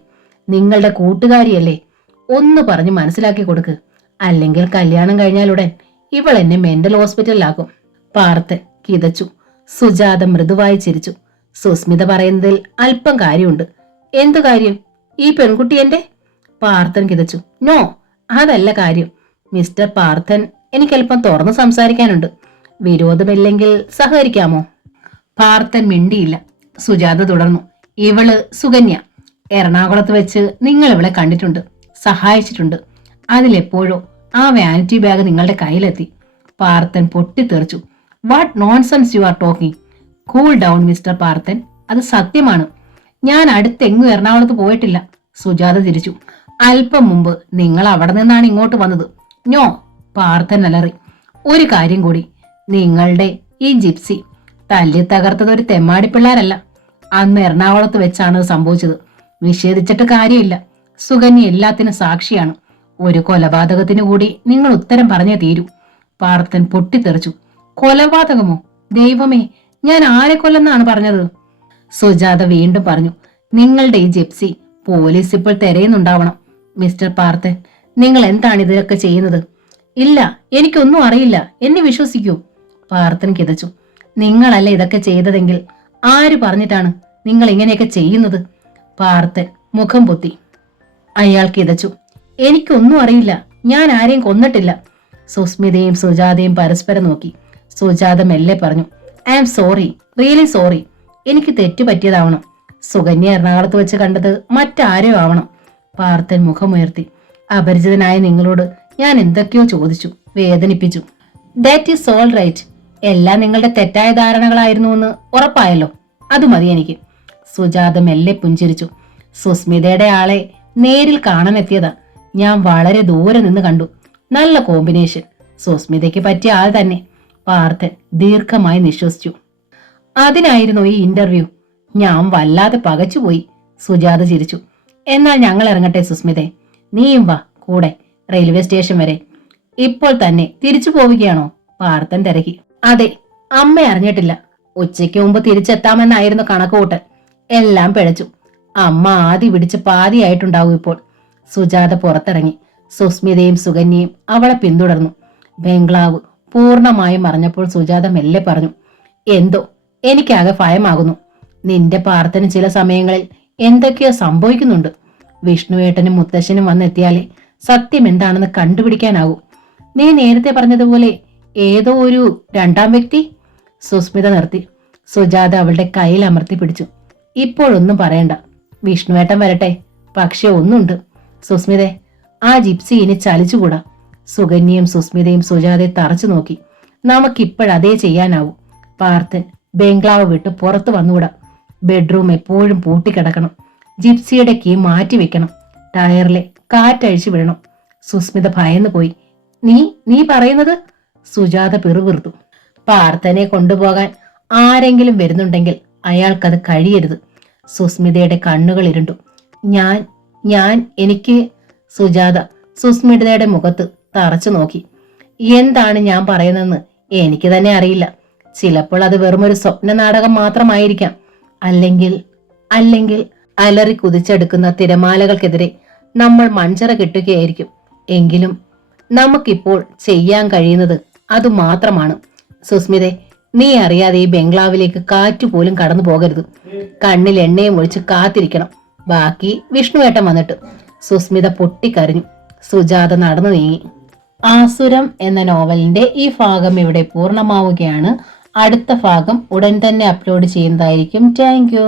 നിങ്ങളുടെ കൂട്ടുകാരിയല്ലേ? ഒന്ന് പറഞ്ഞ് മനസ്സിലാക്കി കൊടുക്ക്. അല്ലെങ്കിൽ കല്യാണം കഴിഞ്ഞാലുടൻ ഇവൾ എന്നെ മെന്റൽ ഹോസ്പിറ്റലിലാക്കും. പാർത്ഥൻ കിതച്ചു. സുജാത മൃദുവായി ചിരിച്ചു. സുസ്മിത പറയുന്നതിൽ അല്പം കാര്യമുണ്ട്. എന്തു കാര്യം? ഈ പെൺകുട്ടി എന്റെ? പാർത്ഥൻ കിതച്ചു. നോ, അതല്ല കാര്യം. മിസ്റ്റർ പാർത്ഥൻ, എനിക്കല്പം തുറന്നു സംസാരിക്കാനുണ്ട്. വിരോധമില്ലെങ്കിൽ സഹകരിക്കാമോ? പാർത്ഥൻ മിണ്ടിയില്ല. സുജാത തുടർന്നു. ഇവള് സുകന്യ. എറണാകുളത്ത് വെച്ച് നിങ്ങൾ ഇവളെ കണ്ടിട്ടുണ്ട്, സഹായിച്ചിട്ടുണ്ട്. അതിലെപ്പോഴോ ആ വാനിറ്റി ബാഗ് നിങ്ങളുടെ കയ്യിലെത്തി. പാർത്ഥൻ പൊട്ടിത്തെറിച്ചു. What nonsense you are talking? Cool down mister Parthan, അത് സത്യമാണ്. ഞാൻ അടുത്തെങ്ങും എറണാകുളത്ത് പോയിട്ടില്ല. സുജാത തിരിച്ചു. അല്പം മുമ്പ് നിങ്ങൾ അവിടെ നിന്നാണ് ഇങ്ങോട്ട് വന്നത്. നോ, പാർത്ഥൻ അലറി. ഒരു കാര്യം കൂടി, നിങ്ങളുടെ ഈ ജിപ്സി തല്ലി തകർത്തത് ഒരു തെമ്മാടി പിള്ളേരല്ല. അന്ന് എറണാകുളത്ത് വെച്ചാണ് സംഭവിച്ചത്. നിഷേധിച്ചിട്ട് കാര്യമില്ല. സുകന്യ എല്ലാത്തിനും സാക്ഷിയാണ്. ഒരു കൊലപാതകത്തിന് കൂടി നിങ്ങൾ ഉത്തരം പറഞ്ഞേ തീരൂ. പാർത്ഥൻ പൊട്ടിത്തെറിച്ചു. കൊലപാതകമോ? ദൈവമേ, ഞാൻ ആരെ കൊല്ലെന്നാണ് പറഞ്ഞത്? സുജാത വീണ്ടും പറഞ്ഞു. നിങ്ങളുടെ ഈ ജിപ്സി പോലീസ് ഇപ്പോൾ തിരയുന്നുണ്ടാവണം. മിസ്റ്റർ പാർത്ഥൻ, നിങ്ങൾ എന്താണ് ഇതിലൊക്കെ ചെയ്യുന്നത്? ഇല്ല, എനിക്കൊന്നും അറിയില്ല, എന്നെ വിശ്വസിക്കൂ. പാർത്ഥൻ കിതച്ചു. നിങ്ങളല്ല ഇതൊക്കെ ചെയ്തതെങ്കിൽ ആര് പറഞ്ഞിട്ടാണ് നിങ്ങൾ ഇങ്ങനെയൊക്കെ ചെയ്യുന്നത്? പാർത്ഥൻ മുഖം പൊത്തി. അയാൾ കിതച്ചു. എനിക്കൊന്നും അറിയില്ല, ഞാൻ ആരെയും കൊന്നിട്ടില്ല. സുസ്മിതയും സുജാതയും പരസ്പരം നോക്കി. സുജാത മെല്ലെ പറഞ്ഞു. I am sorry, really sorry. എനിക്ക് തെറ്റുപറ്റിയതാവണം. സുകന്യ എറണാകുളത്ത് വെച്ച് കണ്ടത് മറ്റാരോ ആവണം. പാർത്ഥൻ മുഖമുയർത്തി. അപരിചിതനായ നിങ്ങളോട് ഞാൻ എന്തൊക്കെയോ ചോദിച്ചു, വേദനിപ്പിച്ചു. That is all right. എല്ലാം നിങ്ങളുടെ തെറ്റായ ധാരണകളായിരുന്നു എന്ന് ഉറപ്പായല്ലോ. അത് മതി എനിക്ക്. സുജാത മെല്ലെ പുഞ്ചിരിച്ചു. സുസ്മിതയുടെ ആളെ നേരിൽ കാണാനെത്തിയതാ. ഞാൻ വളരെ ദൂരെ നിന്ന് കണ്ടു. നല്ല കോമ്പിനേഷൻ. സുസ്മിതയ്ക്ക് പറ്റിയ ആൾ തന്നെ. പാർത്ഥൻ ദീർഘമായി നിശ്വസിച്ചു. അതിനായിരുന്നു ഈ ഇന്റർവ്യൂ? ഞാൻ വല്ലാതെ പകച്ചുപോയി. സുജാത ചിരിച്ചു. എന്നാൽ ഞങ്ങൾ ഇറങ്ങട്ടെ സുസ്മിതേ. നീയും വാ കൂടെ, റെയിൽവേ സ്റ്റേഷൻ വരെ. ഇപ്പോൾ തന്നെ തിരിച്ചു പോവുകയാണോ? പാർത്ഥൻ തിരക്കി. അതെ, അമ്മ അറിഞ്ഞിട്ടില്ല. ഉച്ചയ്ക്ക് മുമ്പ് തിരിച്ചെത്താമെന്നായിരുന്നു കണക്കുകൂട്ടൽ. എല്ലാം പിഴച്ചു. അമ്മ ആദ്യ പിടിച്ച് പാതിയായിട്ടുണ്ടാവും ഇപ്പോൾ. സുജാത പുറത്തിറങ്ങി. സുസ്മിതയും സുകന്യയും അവളെ പിന്തുടർന്നു. ബംഗ്ലാവ് പൂർണ്ണമായും അറിഞ്ഞപ്പോൾ സുജാത മെല്ലെ പറഞ്ഞു. എന്തോ എനിക്കാകെ ഭയമാകുന്നു. നിന്റെ പാർത്ഥന് ചില സമയങ്ങളിൽ എന്തൊക്കെയോ സംഭവിക്കുന്നുണ്ട്. വിഷ്ണുവേട്ടനും മുത്തശ്ശനും വന്നെത്തിയാലേ സത്യം എന്താണെന്ന് കണ്ടുപിടിക്കാനാവൂ. നീ നേരത്തെ പറഞ്ഞതുപോലെ ഏതോ ഒരു രണ്ടാം വ്യക്തി? സുസ്മിത നിർത്തി. സുജാത അവളുടെ കയ്യിൽ അമർത്തി പിടിച്ചു. ഇപ്പോഴൊന്നും പറയണ്ട. വിഷ്ണുവേട്ടൻ വരട്ടെ. പക്ഷെ ഒന്നുണ്ട് സുസ്മിതെ, ആ ജിപ്സി ഇനി ചലിച്ചുകൂടാ. സുകന്യയും സുസ്മിതയും സുജാതയെ തറച്ചു നോക്കി. നമുക്കിപ്പോഴതേ ചെയ്യാനാവൂ. പാർത്ഥൻ ബംഗ്ലാവ് വിട്ട് പുറത്തു വന്നുകൂടാ. ബെഡ്റൂം എപ്പോഴും പൂട്ടിക്കിടക്കണം. ജിപ്സിയുടെ കീ മാറ്റിവെക്കണം. ടയറിലെ കാറ്റഴിച്ചു വിടണം. സുസ്മിത ഭയന്നു പോയി. നീ പറയുന്നത്? സുജാത പിറുപിറുത്തു. പാർത്ഥനെ കൊണ്ടുപോകാൻ ആരെങ്കിലും വരുന്നുണ്ടെങ്കിൽ അയാൾക്കത് കഴിയരുത്. സുസ്മിതയുടെ കണ്ണുകൾ ഇരുണ്ടു. എനിക്ക് സുജാത സുസ്മിതയുടെ മുഖത്ത് തറച്ചു നോക്കി. എന്താണ് ഞാൻ പറയുന്നതെന്ന് എനിക്ക് തന്നെ അറിയില്ല. ചിലപ്പോൾ അത് വെറുമൊരു സ്വപ്ന നാടകം മാത്രമായിരിക്കാം. അല്ലെങ്കിൽ അലറി കുതിച്ചെടുക്കുന്ന തിരമാലകൾക്കെതിരെ നമ്മൾ മൺചിറ കെട്ടുകയായിരിക്കും. എങ്കിലും നമുക്കിപ്പോൾ ചെയ്യാൻ കഴിയുന്നത് അതുമാത്രമാണ്. സുസ്മിതെ, നീ അറിയാതെ ഈ ബംഗ്ലാവിലേക്ക് കാറ്റുപോലും കടന്നു പോകരുത്. കണ്ണിൽ എണ്ണയും ഒഴിച്ച് കാത്തിരിക്കണം. ബാക്കി വിഷ്ണുവേട്ടൻ വന്നിട്ട്. സുസ്മിത പൊട്ടിക്കരഞ്ഞു. സുജാത നടന്നു നീങ്ങി. ആസുരം എന്ന നോവലിന്റെ ഈ ഭാഗം ഇവിടെ പൂർണ്ണമാവുകയാണ്. അടുത്ത ഭാഗം ഉടൻ തന്നെ അപ്ലോഡ് ചെയ്യുന്നതായിരിക്കും. Thank you.